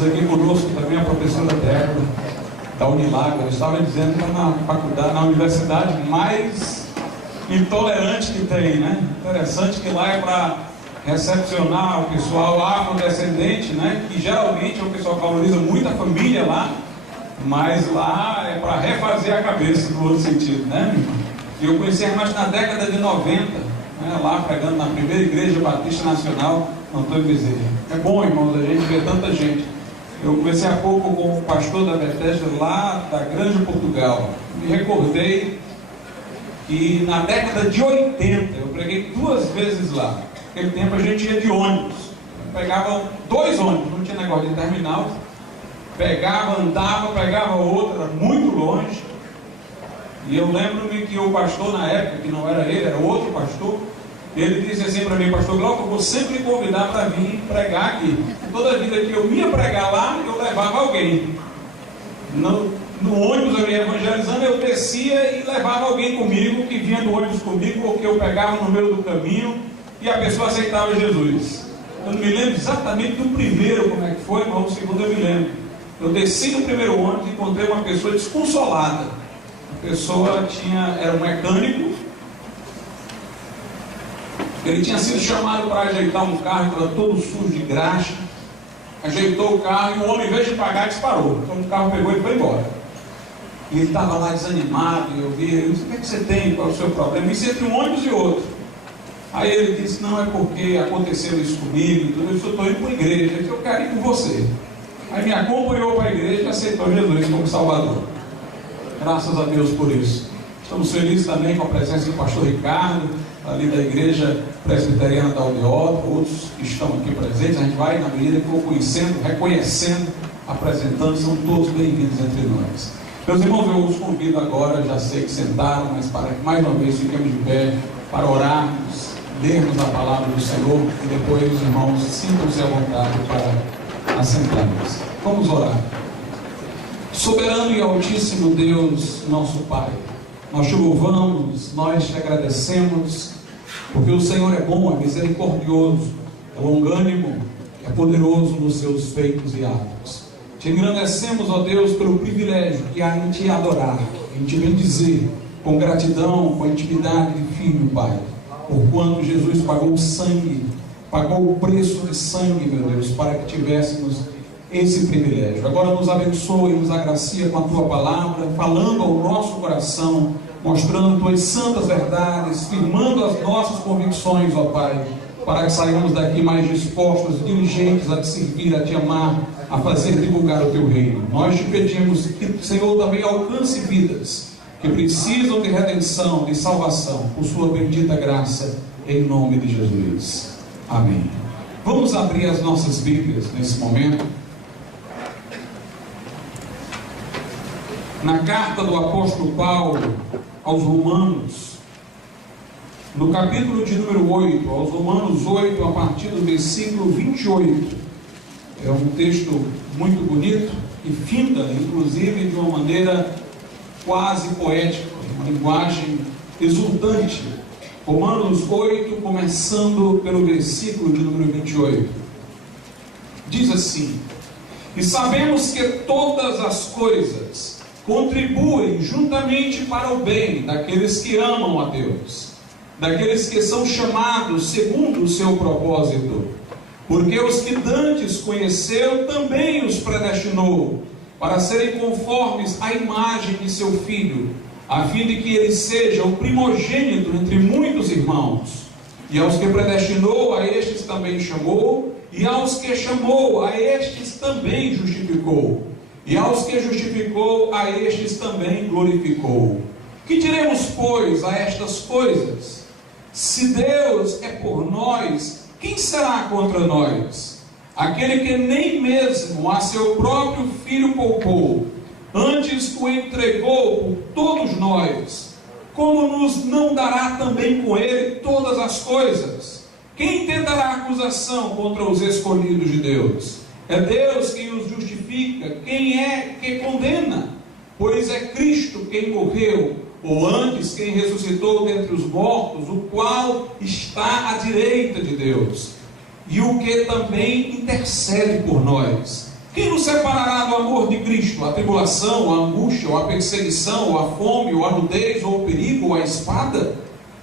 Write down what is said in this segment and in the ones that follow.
Temos aqui conosco também a professora Débora, da Unilago. Eu estava dizendo que é na faculdade, na universidade mais intolerante que tem, né? Interessante que lá é para recepcionar o pessoal afrodescendente, né? Que geralmente o pessoal valoriza muito a família lá, mas lá é para refazer a cabeça no outro sentido, né? E eu conheci a irmã na década de 90, né? Lá pregando na primeira igreja batista nacional, Antônio Bezerra. É bom, irmãos, a gente ver tanta gente. Eu conversei há pouco com o pastor da Bethesda lá da Grande Portugal. Me recordei que na década de 80 eu preguei 2 vezes lá. Naquele tempo a gente ia de ônibus. Pegava 2 ônibus, não tinha negócio de terminal. Pegava, andava, pegava outro, era muito longe. E eu lembro-me que o pastor na época, que não era ele, era outro pastor, ele disse assim para mim: pastor Glauco, eu vou sempre lhe convidar para vir pregar aqui. Toda vida que eu ia pregar lá, eu levava alguém. No ônibus eu ia evangelizando, eu descia e levava alguém comigo, que vinha do ônibus comigo, ou que eu pegava no meio do caminho, e a pessoa aceitava Jesus. Eu não me lembro exatamente do primeiro como é que foi, mas o segundo eu me lembro. Eu desci no primeiro ônibus e encontrei uma pessoa desconsolada. A pessoa era um mecânico. Ele tinha sido chamado para ajeitar um carro, estava todo sujo de graxa. Ajeitou o carro e o homem, em vez de pagar, disparou. Então o carro pegou e foi embora. E ele estava lá desanimado, e eu vi, eu disse: o que é que você tem? Qual é o seu problema? Isso entre um ônibus e outro. Aí ele disse: não, é porque aconteceu isso comigo. Então eu disse: eu estou indo para a igreja. Ele disse: eu quero ir com você. Aí me acompanhou para a igreja e aceitou Jesus como Salvador. Graças a Deus por isso. Estamos felizes também com a presença do pastor Ricardo, ali da igreja presbiteriana da Aldeota, outros que estão aqui presentes. A gente vai, na medida que for conhecendo, reconhecendo, apresentando, são todos bem-vindos entre nós. Meus irmãos, eu os convido agora, já sei que sentaram, mas para que mais uma vez fiquemos de pé, para orarmos, lermos a palavra do Senhor, e depois os irmãos sintam-se à vontade para assentarmos. Vamos orar. Soberano e altíssimo Deus, nosso Pai, nós te louvamos, nós te agradecemos, porque o Senhor é bom, é misericordioso, é longânimo, é poderoso nos seus feitos e atos. Te agradecemos, ó Deus, pelo privilégio que há em te adorar, em te bendizer, com gratidão, com a intimidade de filho, Pai, por quanto Jesus pagou sangue, pagou o preço de sangue, meu Deus, para que tivéssemos esse privilégio. Agora nos abençoe e nos agracia com a tua palavra, falando ao nosso coração, mostrando tuas santas verdades, firmando as nossas convicções, ó Pai, para que saímos daqui mais dispostos, diligentes a te servir, a te amar, a fazer divulgar o teu reino. Nós te pedimos que o Senhor também alcance vidas que precisam de redenção, de salvação, por sua bendita graça, em nome de Jesus. Amém. Vamos abrir as nossas Bíblias nesse momento. Na carta do apóstolo Paulo aos Romanos, no capítulo de número 8, aos Romanos 8, a partir do versículo 28. É um texto muito bonito e finda, inclusive, de uma maneira quase poética, uma linguagem exultante. Romanos 8, começando pelo versículo de número 28. Diz assim: e sabemos que todas as coisas contribuem juntamente para o bem daqueles que amam a Deus, daqueles que são chamados segundo o seu propósito. Porque os que dantes conheceu, também os predestinou, para serem conformes à imagem de seu Filho, a fim de que ele seja o primogênito entre muitos irmãos. E aos que predestinou, a estes também chamou, e aos que chamou, a estes também justificou, e aos que justificou, a estes também glorificou. Que diremos, pois, a estas coisas? Se Deus é por nós, quem será contra nós? Aquele que nem mesmo a seu próprio Filho poupou, antes o entregou por todos nós, como nos não dará também com ele todas as coisas? Quem tentará acusação contra os escolhidos de Deus? É Deus quem os justifica. Quem é que condena? Pois é Cristo quem morreu, ou antes quem ressuscitou dentre os mortos, o qual está à direita de Deus, e o que também intercede por nós. Quem nos separará do amor de Cristo? A tribulação, a angústia, ou a perseguição, ou a fome, ou a nudez, ou o perigo, ou a espada?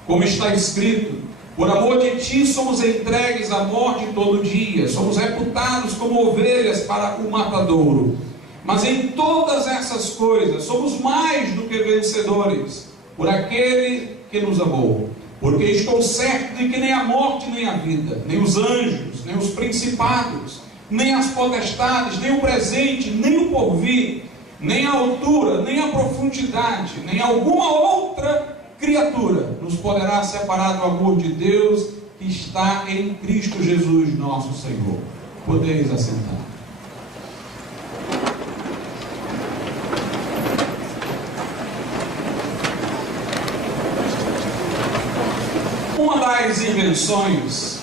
Como está escrito: por amor de ti somos entregues à morte todo dia, somos reputados como ovelhas para o matadouro. Mas em todas essas coisas somos mais do que vencedores, por aquele que nos amou. Porque estou certo de que nem a morte, nem a vida, nem os anjos, nem os principados, nem as potestades, nem o presente, nem o porvir, nem a altura, nem a profundidade, nem alguma outra criatura nos poderá separar do amor de Deus que está em Cristo Jesus nosso Senhor. Podeis assentar. Uma das invenções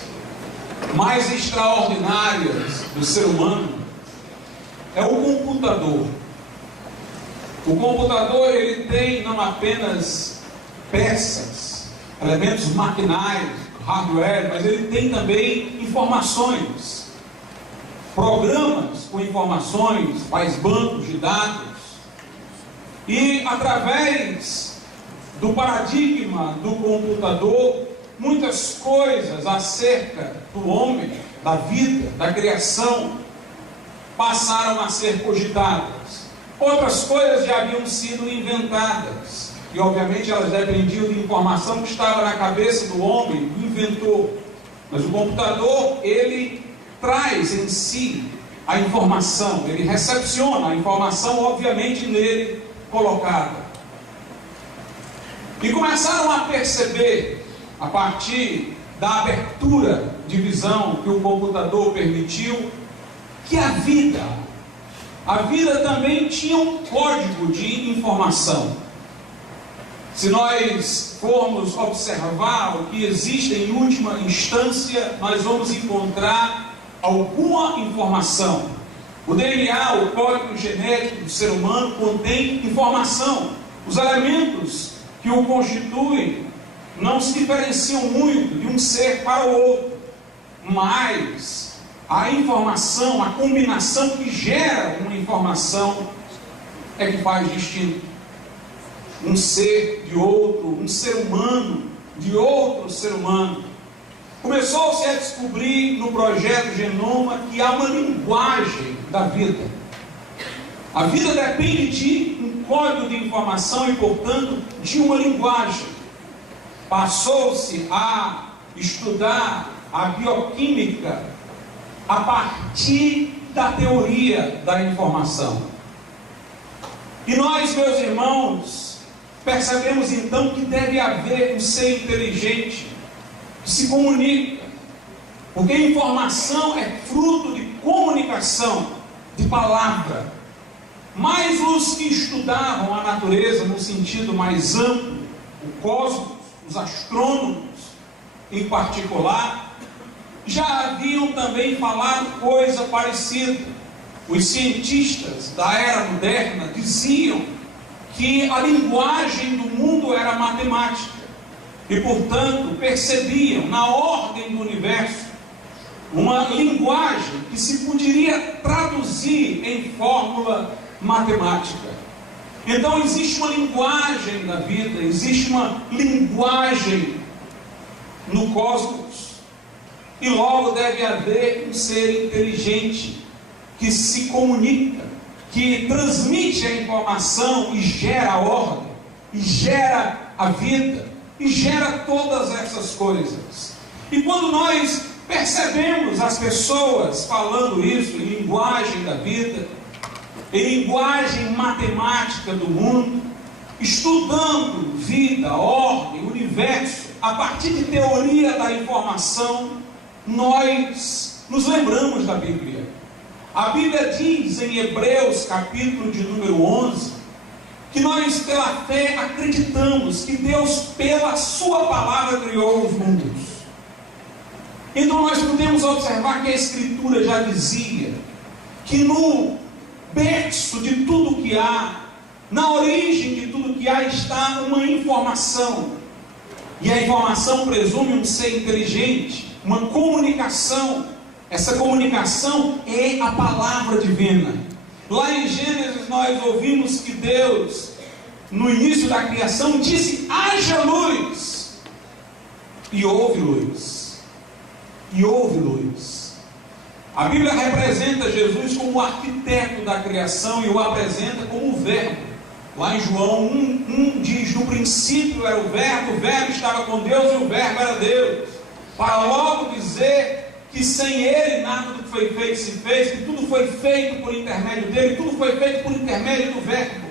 mais extraordinárias do ser humano é o computador. O computador, ele tem não apenas peças, elementos maquinários, hardware, mas ele tem também informações, programas com informações, faz bancos de dados, e através do paradigma do computador, muitas coisas acerca do homem, da vida, da criação, passaram a ser cogitadas. Outras coisas já haviam sido inventadas, e obviamente elas dependiam de informação que estava na cabeça do homem, do inventor. Mas o computador, ele traz em si a informação, ele recepciona a informação, obviamente, nele colocada. E começaram a perceber, a partir da abertura de visão que o computador permitiu, que a vida também tinha um código de informação. Se nós formos observar o que existe em última instância, nós vamos encontrar alguma informação. O DNA, o código genético do ser humano, contém informação. Os elementos que o constituem não se diferenciam muito de um ser para o outro, mas a informação, a combinação que gera uma informação é que faz distinto um ser de outro, um ser humano de outro ser humano. Começou-se a descobrir no projeto Genoma que há uma linguagem da vida. A vida depende de um código de informação e, portanto, de uma linguagem. Passou-se a estudar a bioquímica a partir da teoria da informação. E nós, meus irmãos, percebemos então que deve haver um ser inteligente que se comunica, porque a informação é fruto de comunicação, de palavra. Mas os que estudavam a natureza no sentido mais amplo, o cosmos, os astrônomos em particular, já haviam também falado coisa parecida. Os cientistas da era moderna diziam que a linguagem do mundo era matemática e, portanto, percebiam na ordem do universo uma linguagem que se poderia traduzir em fórmula matemática. Então existe uma linguagem da vida, existe uma linguagem no cosmos, e logo deve haver um ser inteligente que se comunica, que transmite a informação e gera a ordem, e gera a vida, e gera todas essas coisas. E quando nós percebemos as pessoas falando isso em linguagem da vida, em linguagem matemática do mundo, estudando vida, ordem, universo, a partir de teoria da informação, nós nos lembramos da Bíblia. A Bíblia diz em Hebreus, capítulo de número 11, que nós pela fé acreditamos que Deus pela sua palavra criou os mundos. Então nós podemos observar que a Escritura já dizia que no berço de tudo que há, na origem de tudo que há, está uma informação. E a informação presume um ser inteligente, uma comunicação Essa comunicação é a palavra divina. Lá em Gênesis nós ouvimos que Deus, no início da criação, disse: haja luz. E houve luz. E houve luz. A Bíblia representa Jesus como o arquiteto da criação e o apresenta como o verbo. Lá em João 1 diz: no princípio era o verbo estava com Deus e o verbo era Deus. Para logo dizer que sem Ele nada do que foi feito se fez, que tudo foi feito por intermédio dEle, tudo foi feito por intermédio do verbo,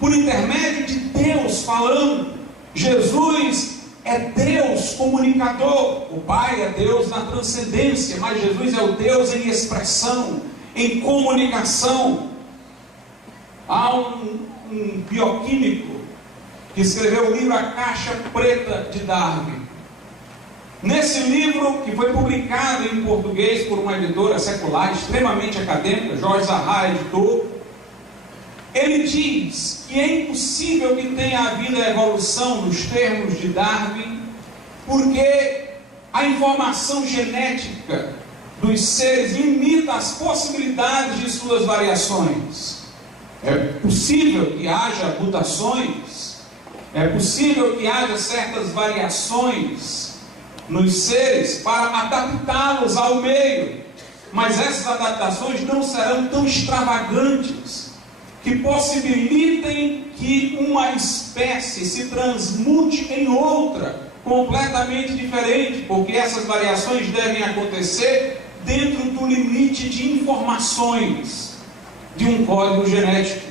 por intermédio de Deus falando. Jesus é Deus comunicador. O Pai é Deus na transcendência, mas Jesus é o Deus em expressão, em comunicação. Há um bioquímico que escreveu o livro A Caixa Preta de Darwin. Nesse livro, que foi publicado em português por uma editora secular extremamente acadêmica, Jorge Zaha, editor, ele diz que é impossível que tenha havido a evolução nos termos de Darwin, porque a informação genética dos seres limita as possibilidades de suas variações. É possível que haja mutações, é possível que haja certas variações nos seres para adaptá-los ao meio, mas essas adaptações não serão tão extravagantes que possibilitem que uma espécie se transmute em outra completamente diferente, porque essas variações devem acontecer dentro do limite de informações de um código genético.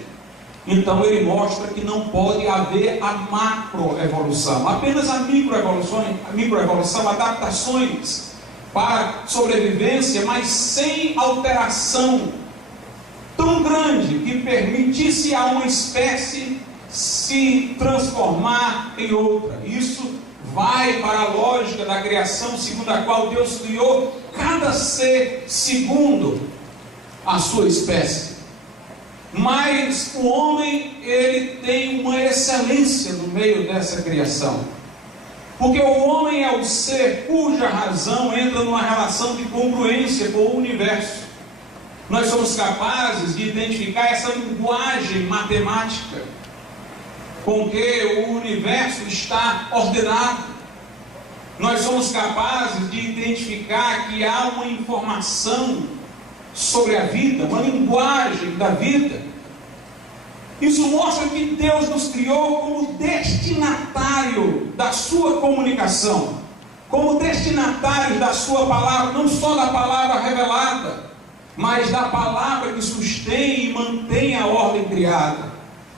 Então ele mostra que não pode haver a macroevolução, apenas a microevolução, adaptações para sobrevivência, mas sem alteração tão grande que permitisse a uma espécie se transformar em outra. Isso vai para a lógica da criação, segundo a qual Deus criou cada ser segundo a sua espécie. Mas o homem, ele tem uma excelência no meio dessa criação, porque o homem é o ser cuja razão entra numa relação de congruência com o universo. Nós somos capazes de identificar essa linguagem matemática com que o universo está ordenado. Nós somos capazes de identificar que há uma informação sobre a vida, uma linguagem da vida. Isso mostra que Deus nos criou como destinatário da sua comunicação, como destinatários da sua palavra, não só da palavra revelada, mas da palavra que sustém e mantém a ordem criada.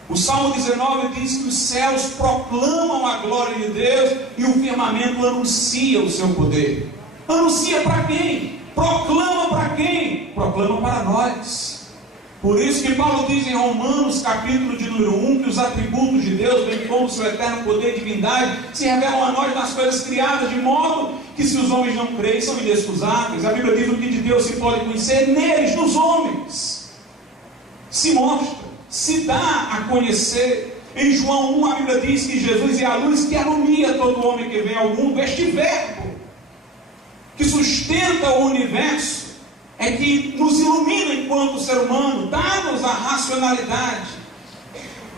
O Salmo 19 diz que os céus proclamam a glória de Deus e o firmamento anuncia o seu poder. Anuncia para quem? Proclama para quem? Proclama para nós. Por isso que Paulo diz em Romanos, capítulo de número 1, que os atributos de Deus, bem como o seu eterno poder e divindade, se revelam a nós nas coisas criadas, de modo que se os homens não creem, são inexcusáveis. A Bíblia diz que o que de Deus se pode conhecer neles, nos homens, se mostra, se dá a conhecer. Em João 1, a Bíblia diz que Jesus é a luz que alumia todo homem que vem ao mundo. Este verbo que sustenta o universo é que nos ilumina enquanto ser humano, dá-nos a racionalidade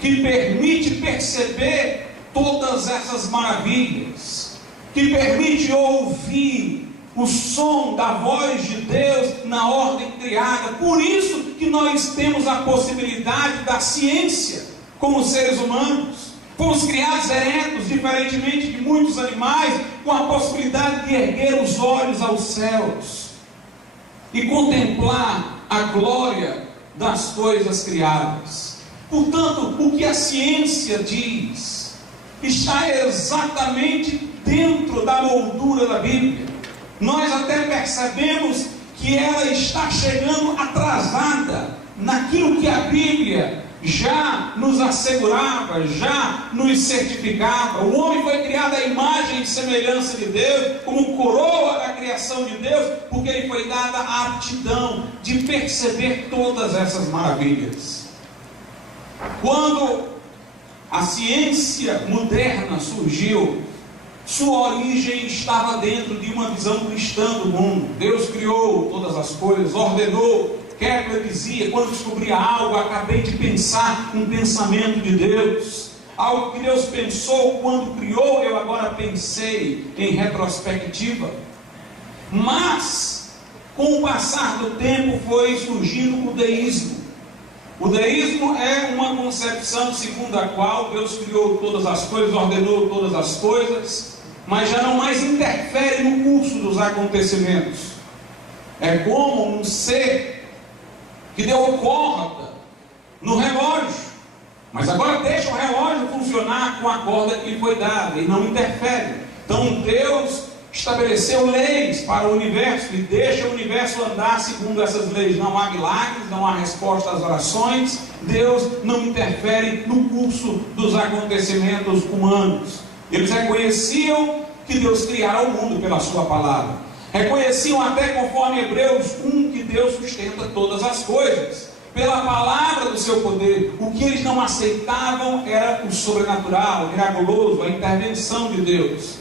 que permite perceber todas essas maravilhas, que permite ouvir o som da voz de Deus na ordem criada. Por isso que nós temos a possibilidade da ciência como seres humanos. Fomos criados eretos, diferentemente de muitos animais, com a possibilidade de erguer os olhos aos céus e contemplar a glória das coisas criadas. Portanto, o que a ciência diz está exatamente dentro da moldura da Bíblia. Nós até percebemos que ela está chegando atrasada naquilo que a Bíblia já nos assegurava, já nos certificava. O homem foi criado à imagem e semelhança de Deus, como coroa da criação de Deus, porque lhe foi dada a aptidão de perceber todas essas maravilhas. Quando a ciência moderna surgiu, Sua origem estava dentro de uma visão cristã do mundo. Deus criou todas as coisas, ordenou. Kepler dizia, quando descobria algo, acabei de pensar um pensamento de Deus. Algo que Deus pensou quando criou, eu agora pensei em retrospectiva. Mas, com o passar do tempo, foi surgindo o deísmo. O deísmo é uma concepção segundo a qual Deus criou todas as coisas, ordenou todas as coisas, mas já não mais interfere no curso dos acontecimentos. É como um ser que deu corda no relógio, mas agora deixa o relógio funcionar com a corda que lhe foi dada e não interfere. Então Deus estabeleceu leis para o universo e deixa o universo andar segundo essas leis. Não há milagres, não há resposta às orações. Deus não interfere no curso dos acontecimentos humanos. Eles reconheciam que Deus criara o mundo pela sua palavra. Reconheciam até, conforme Hebreus 1, que Deus sustenta todas as coisas pela palavra do seu poder. O que eles não aceitavam era o sobrenatural, o miraculoso, a intervenção de Deus.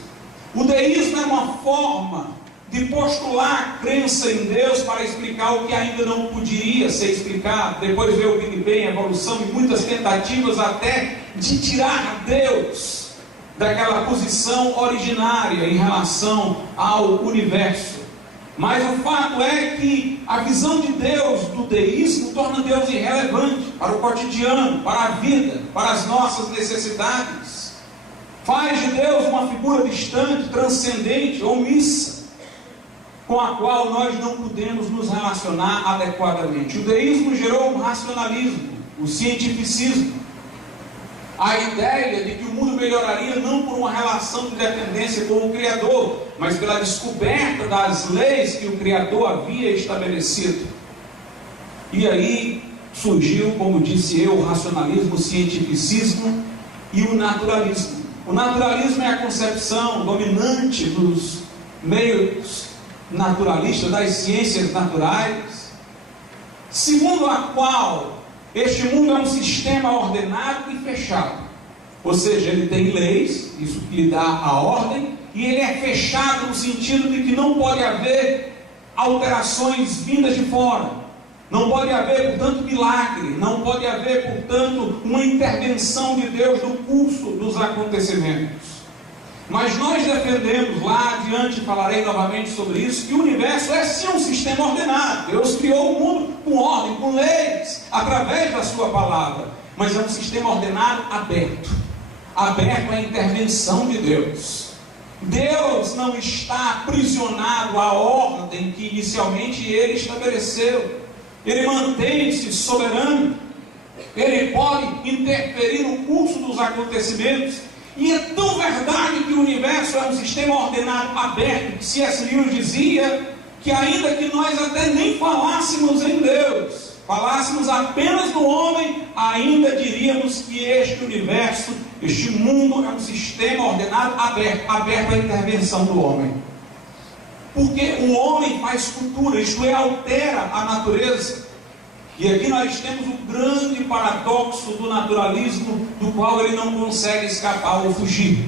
O deísmo é uma forma de postular a crença em Deus para explicar o que ainda não poderia ser explicado. Depois veio o Big Bang, a evolução e muitas tentativas até de tirar Deus daquela posição originária em relação ao universo. Mas o fato é que a visão de Deus do deísmo torna Deus irrelevante para o cotidiano, para a vida, para as nossas necessidades. Faz de Deus uma figura distante, transcendente, omissa, com a qual nós não podemos nos relacionar adequadamente. O deísmo gerou um racionalismo, o cientificismo, a ideia de que o mundo melhoraria não por uma relação de dependência com o Criador, mas pela descoberta das leis que o Criador havia estabelecido. E aí surgiu, como disse eu, o racionalismo, o cientificismo e o naturalismo. O naturalismo é a concepção dominante dos meios naturalistas, das ciências naturais, segundo a qual este mundo é um sistema ordenado e fechado. Ou seja, ele tem leis, isso que lhe dá a ordem, e ele é fechado no sentido de que não pode haver alterações vindas de fora. Não pode haver, portanto, milagre. Não pode haver, portanto, uma intervenção de Deus no curso dos acontecimentos. Mas nós defendemos, lá adiante falarei novamente sobre isso, que o universo é sim um sistema ordenado. Deus criou o mundo com ordem, com leis, através da sua palavra. Mas é um sistema ordenado aberto. Aberto à intervenção de Deus. Deus não está aprisionado à ordem que inicialmente Ele estabeleceu. Ele mantém-se soberano. Ele pode interferir no curso dos acontecimentos. E é tão verdade que o universo é um sistema ordenado, aberto, que C.S. Lewis dizia que ainda que nós até nem falássemos em Deus, falássemos apenas no homem, ainda diríamos que este universo, este mundo é um sistema ordenado, aberto à intervenção do homem. Porque o homem faz cultura, isto é, altera a natureza. E aqui nós temos o grande paradoxo do naturalismo, do qual ele não consegue escapar ou fugir.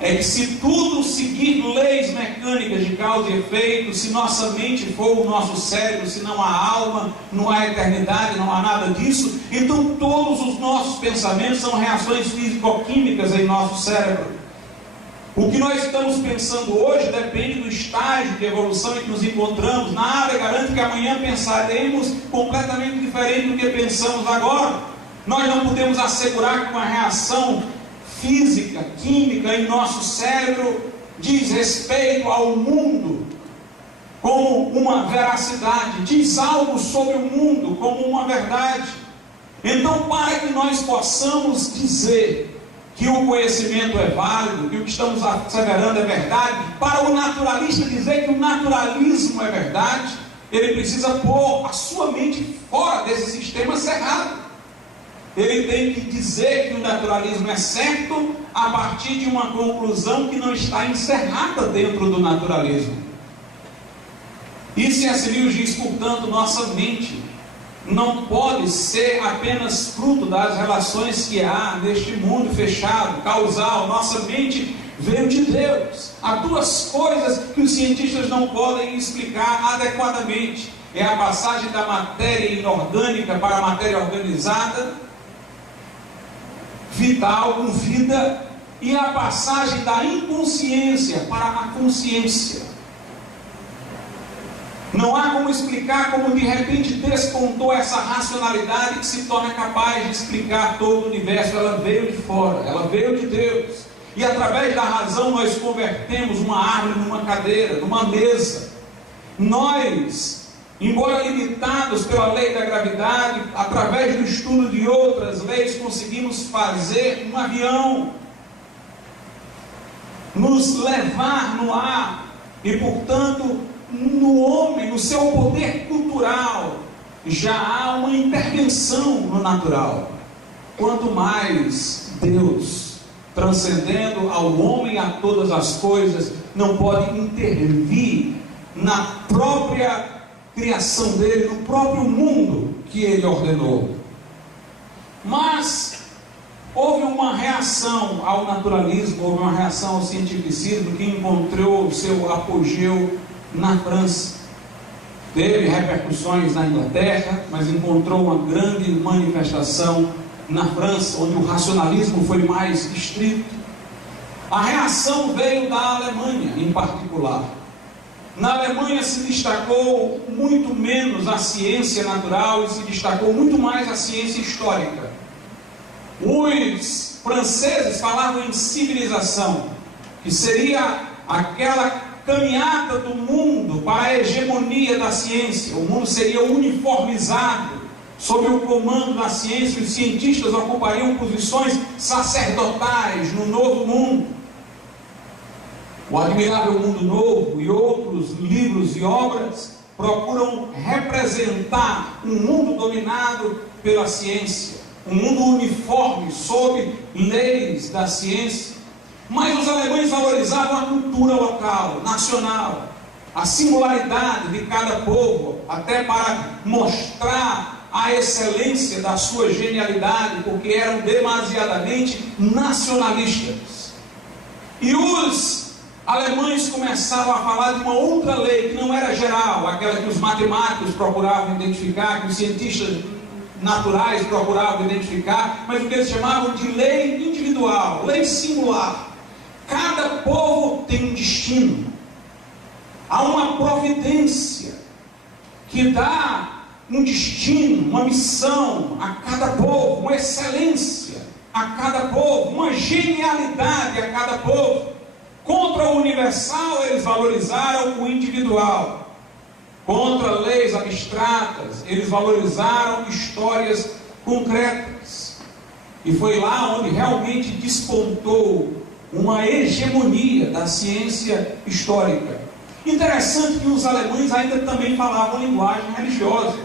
É que se tudo seguir leis mecânicas de causa e efeito, se nossa mente for o nosso cérebro, se não há alma, não há eternidade, não há nada disso, então todos os nossos pensamentos são reações físico-químicas em nosso cérebro. O que nós estamos pensando hoje depende do estágio de evolução em que nos encontramos. Nada garante que amanhã pensaremos completamente diferente do que pensamos agora. Nós não podemos assegurar que uma reação física, química em nosso cérebro diz respeito ao mundo como uma veracidade, diz algo sobre o mundo como uma verdade. Então, para que nós possamos dizer que o conhecimento é válido, que o que estamos asseverando é verdade, para o naturalista dizer que o naturalismo é verdade, ele precisa pôr a sua mente fora desse sistema cerrado. Ele tem que dizer que o naturalismo é certo a partir de uma conclusão que não está encerrada dentro do naturalismo. E C.S. Lewis diz, portanto, nossa mente não pode ser apenas fruto das relações que há neste mundo fechado, causal. Nossa mente veio de Deus. Há duas coisas que os cientistas não podem explicar adequadamente: é a passagem da matéria inorgânica para a matéria organizada, vital, com vida, e a passagem da inconsciência para a consciência. Não há como explicar como de repente despontou essa racionalidade que se torna capaz de explicar todo o universo. Ela veio de fora, ela veio de Deus. E através da razão nós convertemos uma árvore numa cadeira, numa mesa. Nós, embora limitados pela lei da gravidade, através do estudo de outras leis, conseguimos fazer um avião, nos levar no ar, e portanto, no homem, no seu poder cultural, já há uma intervenção no natural. Quanto mais Deus, transcendendo ao homem, a todas as coisas, não pode intervir na própria criação dele, no próprio mundo que ele ordenou. Mas houve uma reação ao naturalismo, houve uma reação ao cientificismo que encontrou o seu apogeu na França. Teve repercussões na Inglaterra, mas encontrou uma grande manifestação na França, onde o racionalismo foi mais estrito. A reação veio da Alemanha, em particular. Na Alemanha se destacou muito menos a ciência natural e se destacou muito mais a ciência histórica. Os franceses falavam em civilização, que seria aquela caminhada do mundo para a hegemonia da ciência. O mundo seria uniformizado sob o comando da ciência, e os cientistas ocupariam posições sacerdotais no novo mundo. O Admirável Mundo Novo e outros livros e obras procuram representar um mundo dominado pela ciência, um mundo uniforme sob leis da ciência. Mas os alemães valorizavam a cultura local, nacional, a singularidade de cada povo, até para mostrar a excelência da sua genialidade, porque eram demasiadamente nacionalistas. E os alemães começaram a falar de uma outra lei que não era geral, aquela que os matemáticos procuravam identificar, que os cientistas naturais procuravam identificar, mas o que eles chamavam de lei individual, lei singular. Cada povo tem um destino. Há uma providência que dá um destino, uma missão a cada povo, uma excelência a cada povo, uma genialidade a cada povo. Contra o universal, eles valorizaram o individual. Contra leis abstratas, eles valorizaram histórias concretas. E foi lá onde realmente despontou uma hegemonia da ciência histórica. Interessante que os alemães ainda também falavam linguagem religiosa.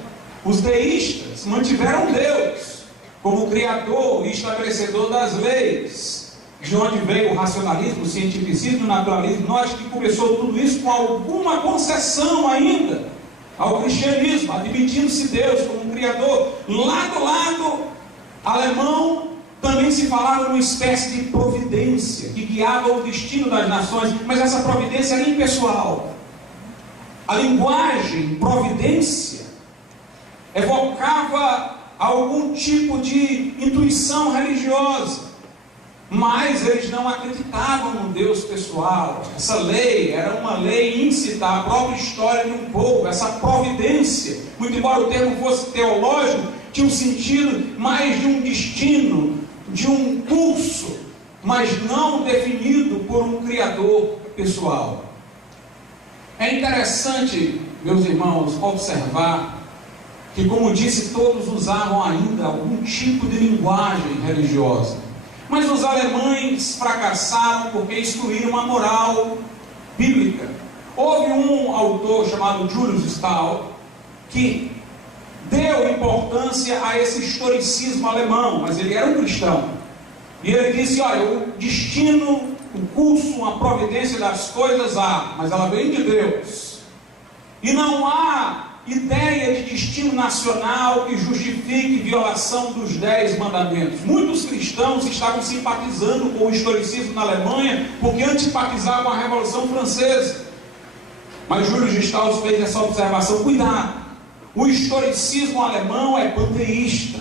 Os deístas mantiveram Deus como criador e estabelecedor das leis, de onde veio o racionalismo, o cientificismo, o naturalismo. Nós que começou tudo isso com alguma concessão ainda ao cristianismo, admitindo-se Deus como um criador. Lá do lado alemão também se falava numa espécie de providência que guiava o destino das nações, mas essa providência era impessoal. A linguagem providência evocava algum tipo de intuição religiosa, mas eles não acreditavam no Deus pessoal. Essa lei era uma lei íncita à própria história de um povo. Essa providência, muito embora o termo fosse teológico, tinha um sentido mais de um destino, de um curso, mas não definido por um criador pessoal. É interessante, meus irmãos, observar que, como disse, todos usavam ainda algum tipo de linguagem religiosa. Mas os alemães fracassaram porque excluíram a moral bíblica. Houve um autor chamado Julius Stahl que deu importância a esse historicismo alemão, mas ele era um cristão. E ele disse: olha, o destino, o curso, a providência das coisas há, mas ela vem de Deus. E não há ideia de destino nacional que justifique violação dos 10 mandamentos. Muitos cristãos estavam simpatizando com o historicismo na Alemanha porque antipatizavam a Revolução Francesa. Mas Júlio de Strauss fez essa observação: cuidado, o historicismo alemão é panteísta,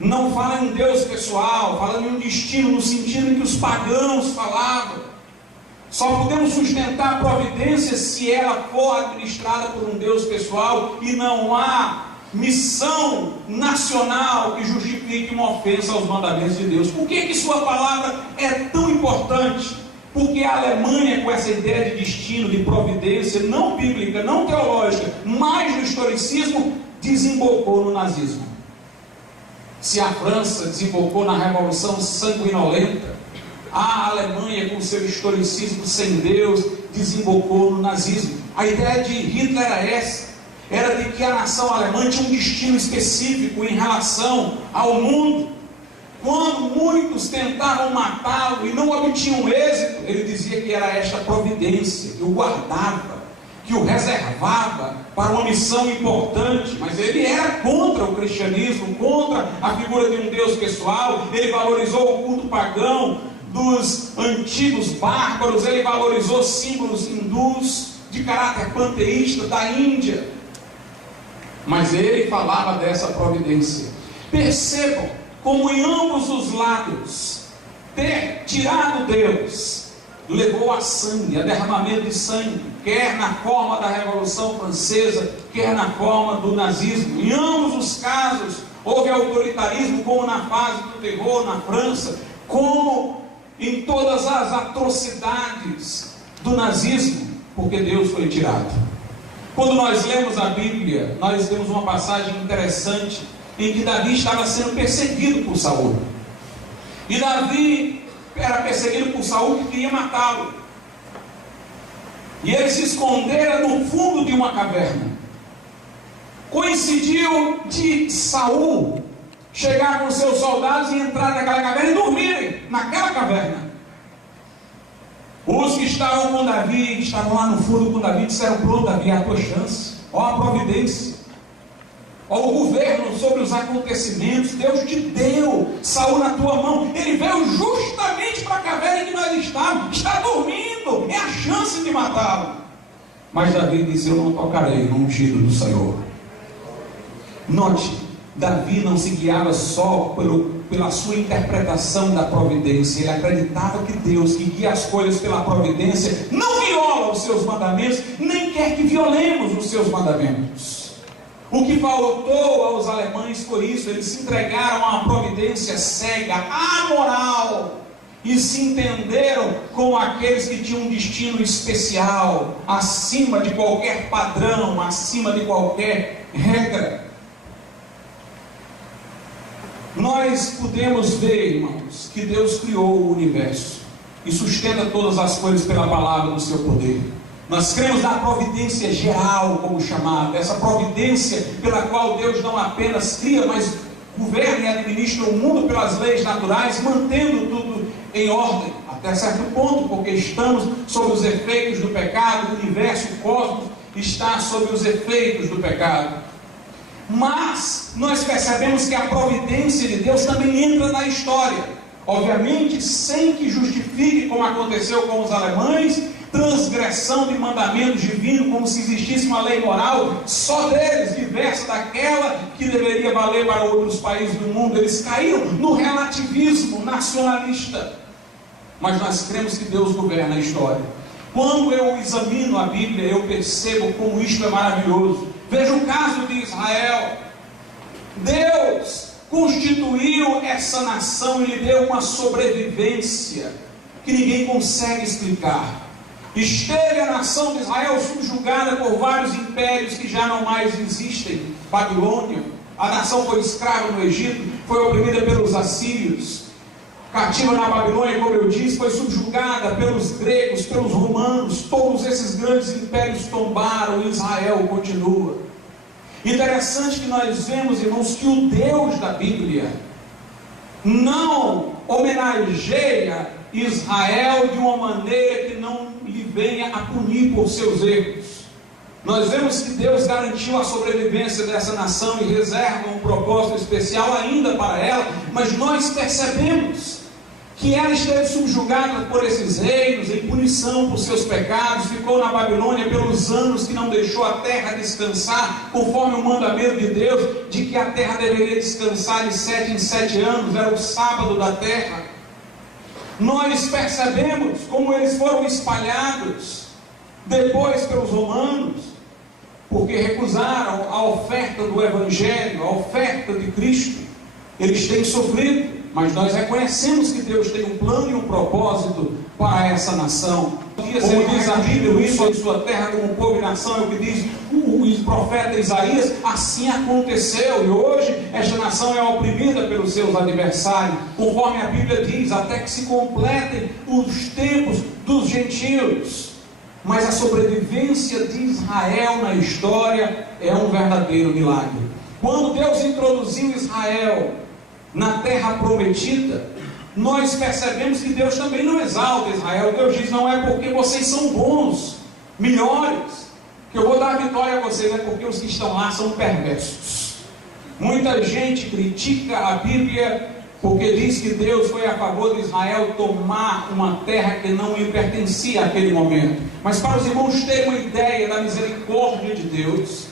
não fala em Deus pessoal, fala em um destino no sentido em que os pagãos falavam. Só podemos sustentar a providência se ela for administrada por um Deus pessoal, e não há missão nacional que justifique uma ofensa aos mandamentos de Deus. Por que sua palavra é tão importante? Porque a Alemanha, com essa ideia de destino, de providência, não bíblica, não teológica, mas do historicismo, desembocou no nazismo. Se a França desembocou na Revolução Sanguinolenta, a Alemanha, com seu historicismo sem Deus, desembocou no nazismo. A ideia de Hitler era essa: era de que a nação alemã tinha um destino específico em relação ao mundo. Quando muitos tentavam matá-lo e não obtinham êxito, ele dizia que era esta providência que o guardava, que o reservava para uma missão importante. Mas ele era contra o cristianismo, contra a figura de um Deus pessoal. Ele valorizou o culto pagão dos antigos bárbaros, ele valorizou símbolos hindus de caráter panteísta da Índia, mas ele falava dessa providência. Percebam como em ambos os lados ter tirado Deus levou a sangue, a derramamento de sangue, quer na forma da Revolução Francesa, quer na forma do nazismo. Em ambos os casos houve autoritarismo, como na fase do terror na França, como em todas as atrocidades do nazismo, porque Deus foi tirado. Quando nós lemos a Bíblia, nós temos uma passagem interessante em que Davi estava sendo perseguido por Saul. E Davi era perseguido por Saul, que queria matá-lo. E ele se escondera no fundo de uma caverna. Coincidiu de Saul chegar com seus soldados e entrar naquela caverna e dormirem naquela caverna. Os que estavam com Davi, que estavam lá no fundo com Davi, disseram: pronto, Davi, é a tua chance. Ó a providência, ó o governo sobre os acontecimentos. Deus te deu Saul na tua mão. Ele veio justamente para a caverna em que nós estávamos. Está dormindo, é a chance de matá-lo. Mas Davi disse: eu não tocarei no ungido do Senhor. Note, Davi não se guiava só pela sua interpretação da providência. Ele acreditava que Deus, que guia as coisas pela providência, não viola os seus mandamentos, nem quer que violemos os seus mandamentos. O que faltou aos alemães foi isso: eles se entregaram a uma providência cega, amoral, e se entenderam como aqueles que tinham um destino especial, acima de qualquer padrão, acima de qualquer regra. Nós podemos ver, irmãos, que Deus criou o universo e sustenta todas as coisas pela palavra do seu poder. Nós cremos na providência geral, como chamada, essa providência pela qual Deus não apenas cria, mas governa e administra o mundo pelas leis naturais, mantendo tudo em ordem, até certo ponto, porque estamos sob os efeitos do pecado. O universo, o cosmos, está sob os efeitos do pecado. Mas nós percebemos que a providência de Deus também entra na história, obviamente sem que justifique, como aconteceu com os alemães, transgressão de mandamentos divinos, como se existisse uma lei moral só deles, diversa daquela que deveria valer para outros países do mundo. Eles caíram no relativismo nacionalista. Mas nós cremos que Deus governa a história. Quando eu examino a Bíblia, eu percebo como isto é maravilhoso. Veja o caso de Israel. Deus constituiu essa nação e lhe deu uma sobrevivência que ninguém consegue explicar. Esteve a nação de Israel subjugada por vários impérios que já não mais existem. Babilônia, a nação foi escrava no Egito, foi oprimida pelos assírios, cativa na Babilônia, como eu disse, foi subjugada pelos gregos, pelos romanos. Todos esses grandes impérios tombaram e Israel continua. Interessante que nós vemos, irmãos, que o Deus da Bíblia não homenageia Israel de uma maneira que não lhe venha a punir por seus erros. Nós vemos que Deus garantiu a sobrevivência dessa nação e reserva um propósito especial ainda para ela, mas nós percebemos que ela esteve subjugada por esses reinos, em punição por seus pecados, ficou na Babilônia pelos anos que não deixou a terra descansar, conforme o mandamento de Deus, de que a terra deveria descansar de 7 em 7 anos, era o sábado da terra. Nós percebemos como eles foram espalhados, depois pelos romanos, porque recusaram a oferta do Evangelho, a oferta de Cristo. Eles têm sofrido, mas nós reconhecemos que Deus tem um plano e um propósito para essa nação. Como diz a Bíblia, isso em sua terra como povo e nação, é o que diz o profeta Isaías, assim aconteceu, e hoje esta nação é oprimida pelos seus adversários, conforme a Bíblia diz, até que se completem os tempos dos gentios. Mas a sobrevivência de Israel na história é um verdadeiro milagre. Quando Deus introduziu Israel na terra prometida, nós percebemos que Deus também não exalta Israel. Deus diz, não é porque vocês são bons, melhores, que eu vou dar a vitória a vocês, é porque os que estão lá são perversos. Muita gente critica a Bíblia porque diz que Deus foi a favor de Israel tomar uma terra que não lhe pertencia naquele momento. Mas para os irmãos terem uma ideia da misericórdia de Deus,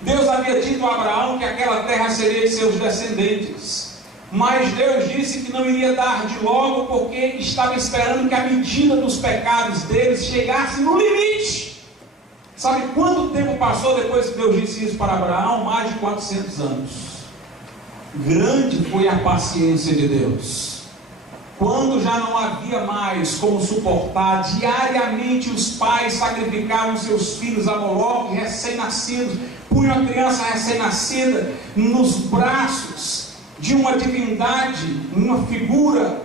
Deus havia dito a Abraão que aquela terra seria de seus descendentes. Mas Deus disse que não iria dar de logo, porque estava esperando que a medida dos pecados deles chegasse no limite. Sabe quanto tempo passou depois que Deus disse isso para Abraão? Mais de 400 anos. Grande foi a paciência de Deus. Quando já não havia mais como suportar, diariamente os pais sacrificavam seus filhos a Moloque, recém-nascidos, punham a criança recém-nascida nos braços de uma divindade, uma figura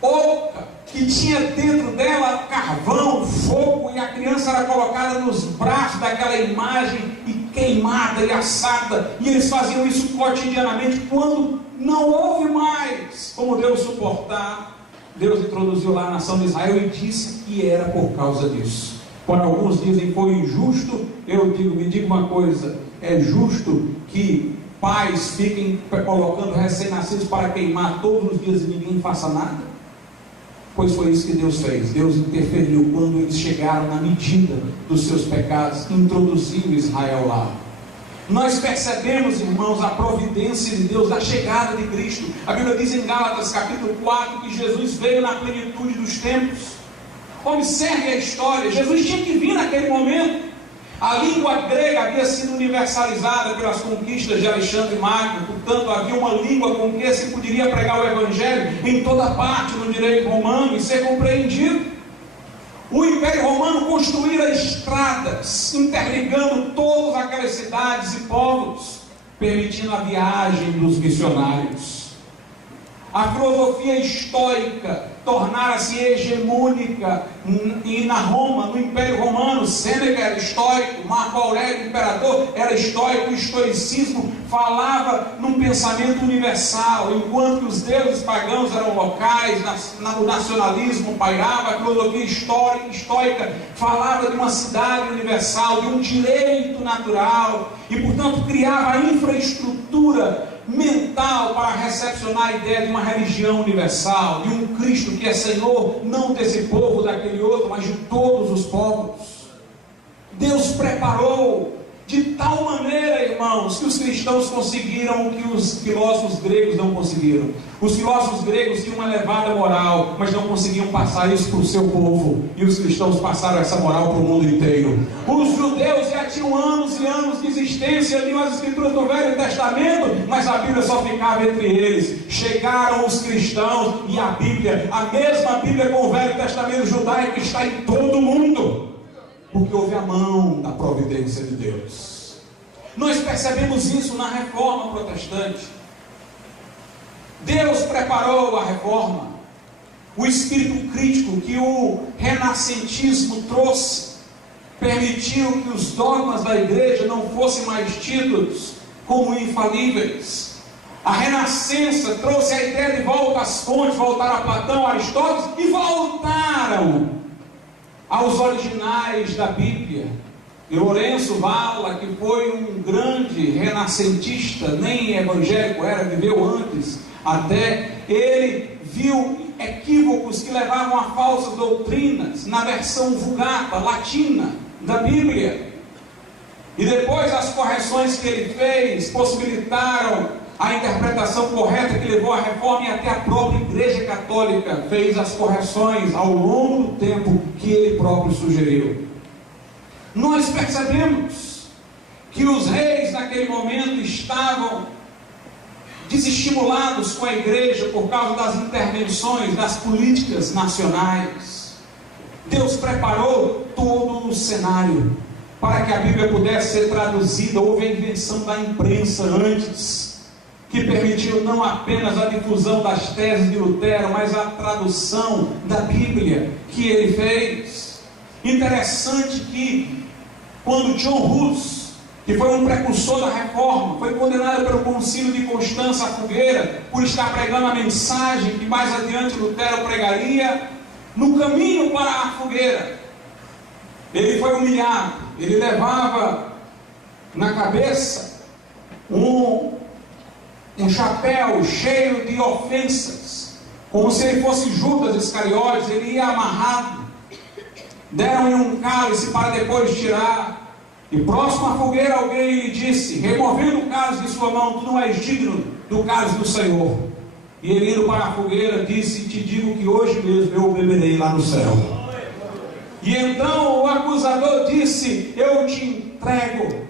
oca, que tinha dentro dela carvão, fogo, e a criança era colocada nos braços daquela imagem e queimada e assada, e eles faziam isso cotidianamente. Quando não houve mais como Deus suportar, Deus introduziu lá a nação de Israel e disse que era por causa disso. Quando alguns dizem foi injusto, eu digo, me diga uma coisa, é justo que pais fiquem colocando recém-nascidos para queimar todos os dias e ninguém faça nada? Pois foi isso que Deus fez. Deus interferiu quando eles chegaram na medida dos seus pecados, introduziu Israel lá. Nós percebemos, irmãos, a providência de Deus, a chegada de Cristo. A Bíblia diz em Gálatas capítulo 4 que Jesus veio na plenitude dos tempos. Observe a história, Jesus tinha que vir naquele momento. A língua grega havia sido universalizada pelas conquistas de Alexandre Magno, portanto havia uma língua com que se poderia pregar o Evangelho em toda parte no direito romano e ser compreendido. O Império Romano construíra estradas, interligando todas aquelas cidades e povos, permitindo a viagem dos missionários. A filosofia estoica tornara-se hegemônica e na Roma, no Império Romano. Sêneca era estoico, Marco Aurélio, imperador, era estoico. O estoicismo falava num pensamento universal, enquanto que os deuses pagãos eram locais, o nacionalismo pairava. A filosofia estoica falava de uma cidade universal, de um direito natural, e portanto criava a infraestrutura mental para recepcionar a ideia de uma religião universal, de um Cristo que é Senhor, não desse povo, daquele outro, mas de todos os povos. Deus preparou de tal maneira, irmãos, que os cristãos conseguiram o que os filósofos gregos não conseguiram. Os filósofos gregos tinham uma elevada moral, mas não conseguiam passar isso para o seu povo, e os cristãos passaram essa moral para o mundo inteiro. Os judeus já tinham anos e anos de existência, liam as escrituras do Velho Testamento, mas a Bíblia só ficava entre eles. Chegaram os cristãos, e a Bíblia, a mesma Bíblia com o Velho Testamento judaico, está em todo o mundo, porque houve a mão da providência de Deus. Nós percebemos isso na Reforma Protestante. Deus preparou a Reforma, o espírito crítico que o renascentismo trouxe, permitiu que os dogmas da igreja não fossem mais tidos como infalíveis. A Renascença trouxe a ideia de volta às fontes, voltaram a Platão, Aristóteles, e voltaram aos originais da Bíblia. E Lourenço Valla, que foi um grande renascentista, nem evangélico era, viveu antes, até ele viu equívocos que levavam a falsas doutrinas na versão vulgata, latina da Bíblia. E depois as correções que ele fez possibilitaram a interpretação correta que levou à reforma, e até a própria Igreja Católica fez as correções ao longo do tempo que ele próprio sugeriu. Nós percebemos que os reis naquele momento estavam desestimulados com a igreja por causa das intervenções das políticas nacionais. Deus preparou todo o cenário para que a Bíblia pudesse ser traduzida. Houve a invenção da imprensa antes, que permitiu não apenas a difusão das teses de Lutero, mas a tradução da Bíblia que ele fez. Interessante que quando John Hus, que foi um precursor da reforma, foi condenado pelo Concílio de Constança à fogueira por estar pregando a mensagem que mais adiante Lutero pregaria, no caminho para a fogueira, ele foi humilhado. Ele levava na cabeça um chapéu cheio de ofensas, como se ele fosse Judas Iscariotes. Ele ia amarrado, deram-lhe um cálice para depois tirar, e próximo à fogueira alguém lhe disse, removendo o cálice de sua mão: tu não és digno do cálice do Senhor. E ele, indo para a fogueira, disse: te digo que hoje mesmo eu beberei lá no céu. E então o acusador disse: eu te entrego,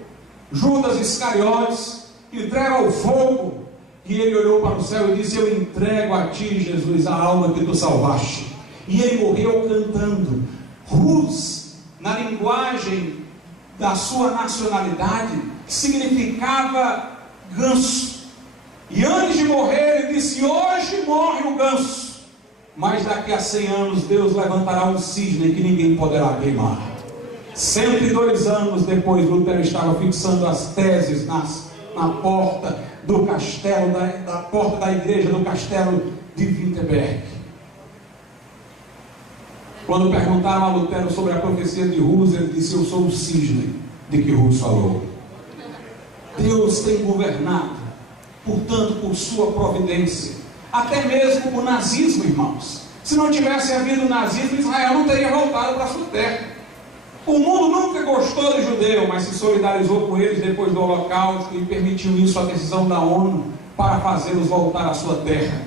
Judas Iscariotes, entrego ao fogo. E ele olhou para o céu e disse: eu entrego a ti, Jesus, a alma que tu salvaste. E ele morreu cantando. Hus, na linguagem da sua nacionalidade, significava ganso. E antes de morrer ele disse: hoje morre o ganso, mas daqui a 100 anos Deus levantará um cisne que ninguém poderá queimar. 102 anos depois, Lutero estava fixando as teses na porta do castelo, da porta da igreja do castelo de Wittenberg. Quando perguntaram a Lutero sobre a profecia de Hus, ele disse: eu sou o cisne de que Hus falou. Deus tem governado, portanto, por sua providência, até mesmo o nazismo, irmãos. Se não tivesse havido nazismo, Israel não teria voltado para a sua terra. O mundo nunca gostou de judeu, mas se solidarizou com eles depois do Holocausto e permitiu isso a decisão da ONU para fazê-los voltar à sua terra.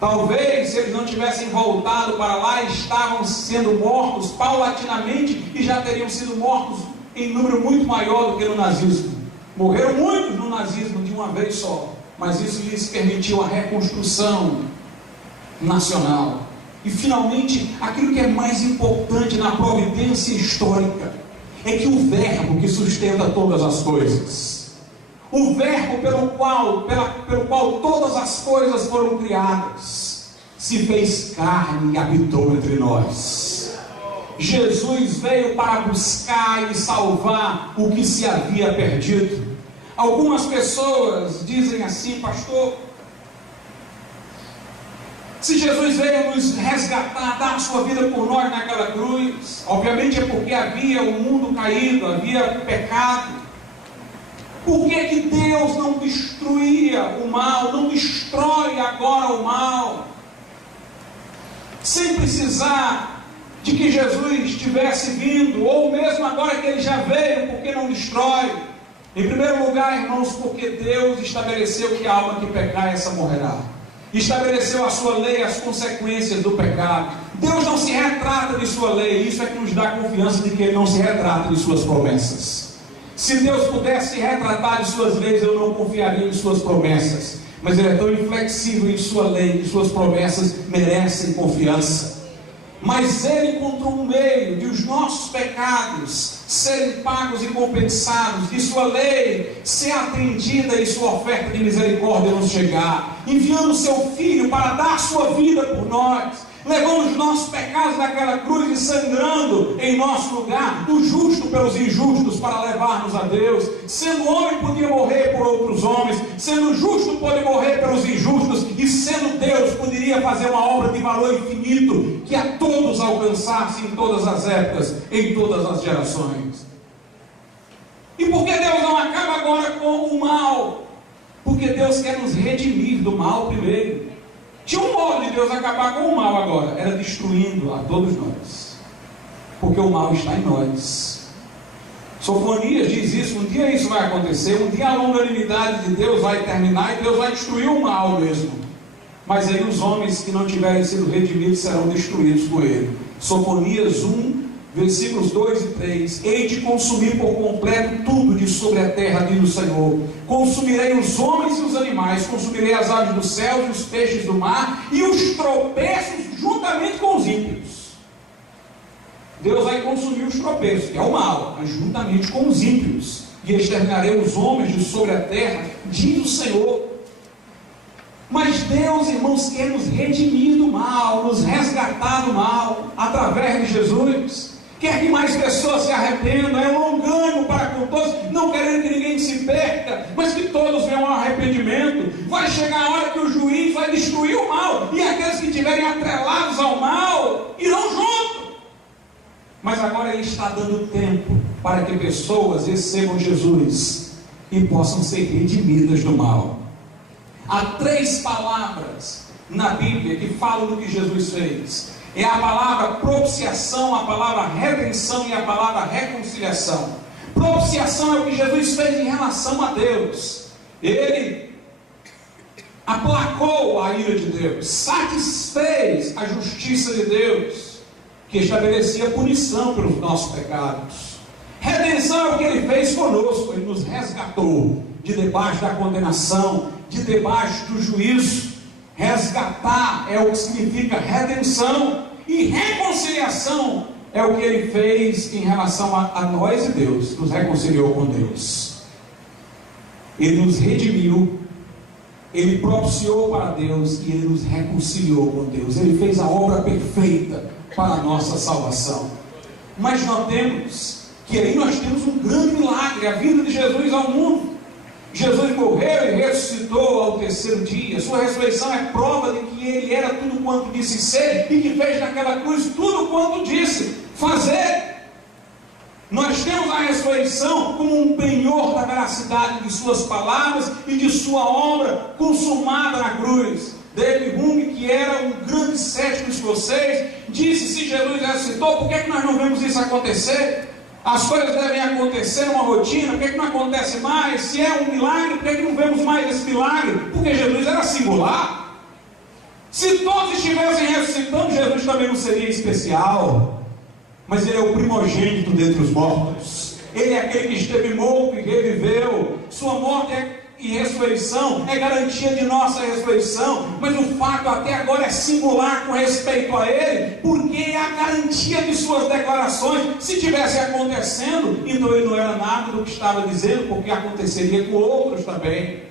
Talvez, se eles não tivessem voltado para lá, estavam sendo mortos paulatinamente e já teriam sido mortos em número muito maior do que no nazismo. Morreram muitos no nazismo de uma vez só, mas isso lhes permitiu a reconstrução nacional. E finalmente, aquilo que é mais importante na providência histórica é que o verbo que sustenta todas as coisas, o verbo pelo qual todas as coisas foram criadas, se fez carne e habitou entre nós. Jesus veio para buscar e salvar o que se havia perdido. Algumas pessoas dizem assim: pastor, se Jesus veio nos resgatar, dar a sua vida por nós naquela cruz, obviamente é porque havia um mundo caído, havia pecado. Por que Deus não destruía o mal, não destrói agora o mal, sem precisar de que Jesus tivesse vindo, ou mesmo agora que ele já veio, por que não destrói? Em primeiro lugar, irmãos, porque Deus estabeleceu que a alma que pecar, essa morrerá. Estabeleceu a sua lei, as consequências do pecado. Deus não se retrata de sua lei. Isso é que nos dá confiança de que Ele não se retrata de suas promessas. Se Deus pudesse se retratar de suas leis, eu não confiaria em suas promessas. Mas Ele é tão inflexível em sua lei que suas promessas merecem confiança. Mas Ele encontrou um meio de os nossos pecados serem pagos e compensados, de sua lei ser atendida e sua oferta de misericórdia nos chegar, enviando seu Filho para dar sua vida por nós, levando os nossos pecados naquela cruz e sangrando em nosso lugar, o justo pelos injustos, para levar-nos a Deus. Sendo homem, podia morrer por outros homens, sendo justo, pode morrer pelos injustos, e sendo Deus, poderia fazer uma obra de valor infinito, que a todos alcançasse em todas as épocas, em todas as gerações. E por que Deus não acaba agora com o mal? Porque Deus quer nos redimir do mal primeiro. Tinha um modo de Deus acabar com o mal agora, era destruindo a todos nós. Porque o mal está em nós. Sofonias diz isso, um dia isso vai acontecer, um dia a longanimidade de Deus vai terminar e Deus vai destruir o mal mesmo. Mas aí os homens que não tiverem sido redimidos serão destruídos por ele. Sofonias 1, versículos 2 e 3. Hei de consumir por completo tudo de sobre a terra, diz o Senhor. Consumirei os homens e os animais, consumirei as aves do céu e os peixes do mar, e os tropeços juntamente com os ímpios. Deus vai consumir os tropeços, que é o mal, mas juntamente com os ímpios. E exterminarei os homens de sobre a terra, diz o Senhor. Mas Deus, irmãos, quer nos redimir do mal, nos resgatar do mal, através de Jesus. Quer que mais pessoas se arrependam, é longânimo para com todos, não querendo que ninguém se perca, mas que todos venham ao arrependimento. Vai chegar a hora que o juiz vai destruir o mal, e aqueles que estiverem atrelados ao mal, irão junto. Mas agora Ele está dando tempo para que pessoas recebam Jesus e possam ser redimidas do mal. Há 3 palavras na Bíblia que falam do que Jesus fez. É a palavra propiciação, a palavra redenção e a palavra reconciliação. Propiciação é o que Jesus fez em relação a Deus. Ele aplacou a ira de Deus, satisfez a justiça de Deus, que estabelecia punição pelos nossos pecados. Redenção é o que Ele fez conosco. Ele nos resgatou de debaixo da condenação, de debaixo do juízo. Resgatar é o que significa redenção. E reconciliação é o que Ele fez em relação a nós e Deus. Nos reconciliou com Deus. Ele nos redimiu, Ele propiciou para Deus e Ele nos reconciliou com Deus. Ele fez a obra perfeita para a nossa salvação. Mas notemos que aí nós temos um grande milagre, a vinda de Jesus ao mundo. Jesus morreu e ressuscitou ao 3º dia. Sua ressurreição é prova de que Ele era tudo quanto disse ser e que fez naquela cruz tudo quanto disse fazer. Nós temos a ressurreição como um penhor da veracidade de Suas palavras e de Sua obra consumada na cruz. David Hume, que era um grande cético escocês, disse: se Jesus ressuscitou, por que nós não vemos isso acontecer? As coisas devem acontecer numa rotina, por que não acontece mais? Se é um milagre, por que não vemos mais esse milagre? Porque Jesus era singular. Se todos estivessem ressuscitando, Jesus também não seria especial. Mas Ele é o primogênito dentre os mortos. Ele é aquele que esteve morto e reviveu. Sua morte e ressurreição é garantia de nossa ressurreição, mas o fato até agora é singular com respeito a Ele, porque é a garantia de Suas declarações. Se tivesse acontecendo, então Ele não era nada do que estava dizendo, porque aconteceria com outros também.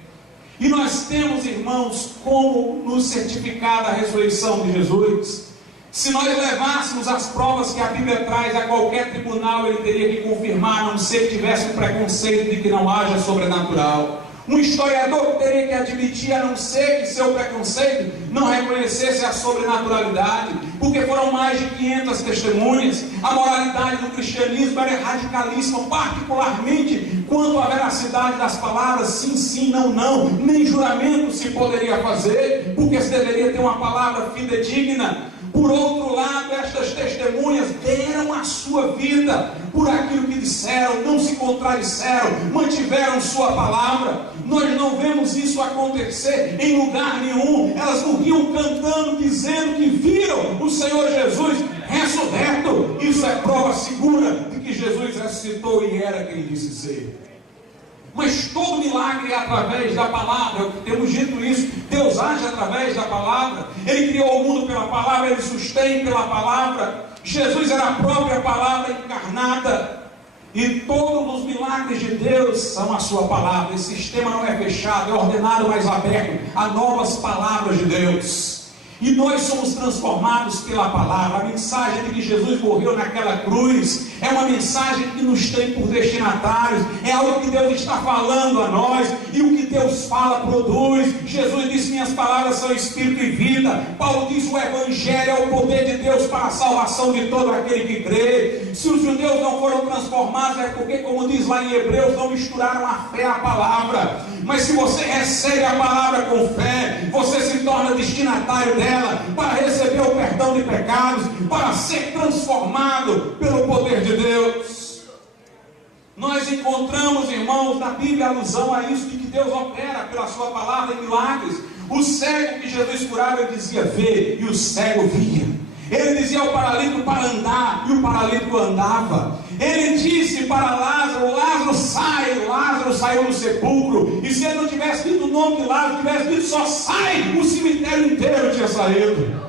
E nós temos, irmãos, como nos certificar da ressurreição de Jesus. Se nós levássemos as provas que a Bíblia traz a qualquer tribunal, ele teria que confirmar, a não ser que tivesse um preconceito de que não haja sobrenatural. Um historiador teria que admitir, a não ser que seu preconceito não reconhecesse a sobrenaturalidade, porque foram mais de 500 testemunhas. A moralidade do cristianismo era radicalíssima, particularmente quanto à veracidade das palavras sim, sim, não, não. Nem juramento se poderia fazer, porque se deveria ter uma palavra fidedigna. Por outro lado, estas testemunhas deram a sua vida por aquilo que disseram, não se contradisseram, mantiveram sua palavra. Nós não vemos isso acontecer em lugar nenhum. Elas morriam cantando, dizendo que viram o Senhor Jesus ressurreto. Isso é prova segura de que Jesus ressuscitou e era quem disse ser. Mas todo milagre é através da palavra. Temos dito isso. Deus age através da palavra. Ele criou o mundo pela palavra, Ele sustém pela palavra. Jesus era a própria palavra encarnada. E todos os milagres de Deus são a sua palavra. Esse sistema não é fechado, é ordenado, mas aberto a novas palavras de Deus. E nós somos transformados pela palavra. A mensagem de que Jesus morreu naquela cruz é uma mensagem que nos tem por destinatários. É algo que Deus está falando a nós. E o que Deus fala produz. Jesus disse: minhas palavras são espírito e vida. Paulo diz: o evangelho é o poder de Deus para a salvação de todo aquele que crê. Se os judeus não foram transformados, é porque, como diz lá em Hebreus, não misturaram a fé à palavra. Mas se você recebe a palavra com fé, você se torna destinatário dela, para receber o perdão de pecados, para ser transformado pelo poder de Deus. Nós encontramos, irmãos, na Bíblia alusão a isso, de que Deus opera pela sua palavra em milagres. O cego que Jesus curava, ele dizia: vê, e o cego via. Ele dizia ao paralítico para andar, e o paralítico andava. Ele disse para Lázaro: Lázaro sai. Lázaro saiu do sepulcro. E se ele não tivesse dito o nome de Lázaro, tivesse dito só sai, o cemitério inteiro tinha saído.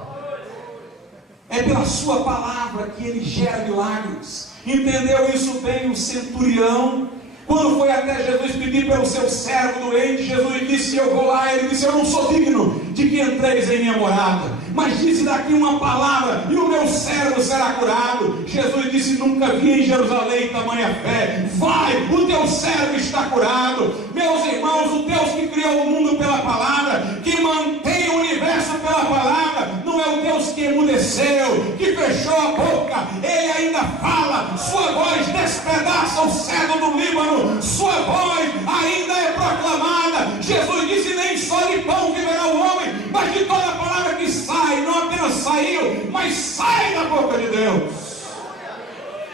É pela sua palavra que ele gera milagres. Entendeu isso bem o centurião? Quando foi até Jesus pedir pelo seu servo doente, Jesus disse: eu vou lá. Ele disse: eu não sou digno de que entreis em minha morada, mas disse daqui uma palavra e o meu servo será curado. Jesus disse: nunca vi em Jerusalém tamanha fé. Vai, o teu servo está curado. Meus irmãos, o Deus que criou o mundo pela palavra, que mantém o universo pela palavra, não é o Deus que emudeceu, que fechou a boca. Ele ainda fala, sua voz despedaça o cedro do Líbano, sua voz ainda é proclamada. Jesus disse: nem só de pão viverá o homem, mas de toda a palavra que sai. Não apenas saiu, mas sai da boca de Deus.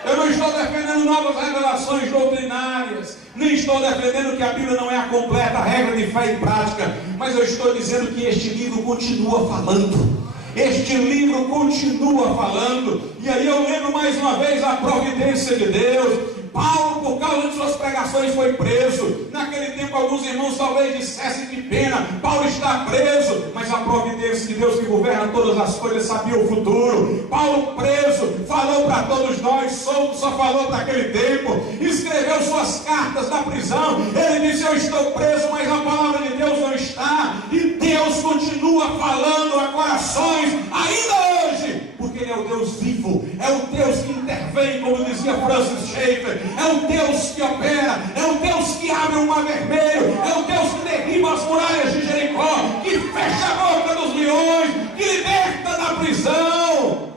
Eu não estou defendendo novas revelações doutrinárias, nem estou defendendo que a Bíblia não é a completa regra de fé e prática, mas eu estou dizendo que este livro continua falando. Este livro continua falando. E aí eu lembro mais uma vez a providência de Deus. Paulo, por causa de suas pregações, foi preso. Naquele tempo alguns irmãos talvez dissessem: que pena, Paulo está preso. Mas a providência de Deus, que governa todas as coisas, sabia o futuro. Paulo preso, falou para todos nós. Solto, só falou para aquele tempo. Escreveu suas cartas da prisão. Ele disse: eu estou preso, mas a palavra de Deus não está. E Deus continua falando a corações ainda hoje, porque Ele é o Deus vivo, é o Deus que intervém, como dizia Francis Schaeffer. É o Deus que opera, é o Deus que abre o mar vermelho, é o Deus que derriba as muralhas de Jericó, que fecha a boca dos leões, que liberta da prisão.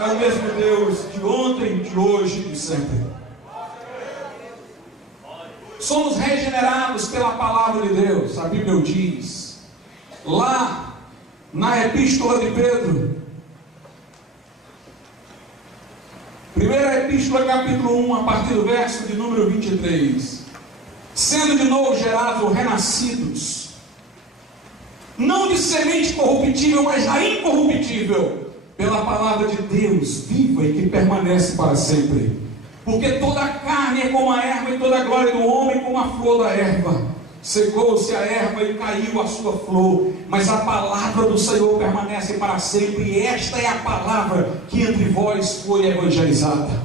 É o mesmo Deus de ontem, de hoje e de sempre. Somos regenerados pela palavra de Deus. A Bíblia diz lá na Epístola de Pedro, primeira Epístola, capítulo 1, a partir do verso de número 23. Sendo de novo gerados ou renascidos, não de semente corruptível, mas da incorruptível, pela palavra de Deus, viva e que permanece para sempre. Porque toda a carne é como a erva, e toda a glória do homem como a flor da erva. Secou-se a erva e caiu a sua flor, mas a palavra do Senhor permanece para sempre. E esta é a palavra que entre vós foi evangelizada.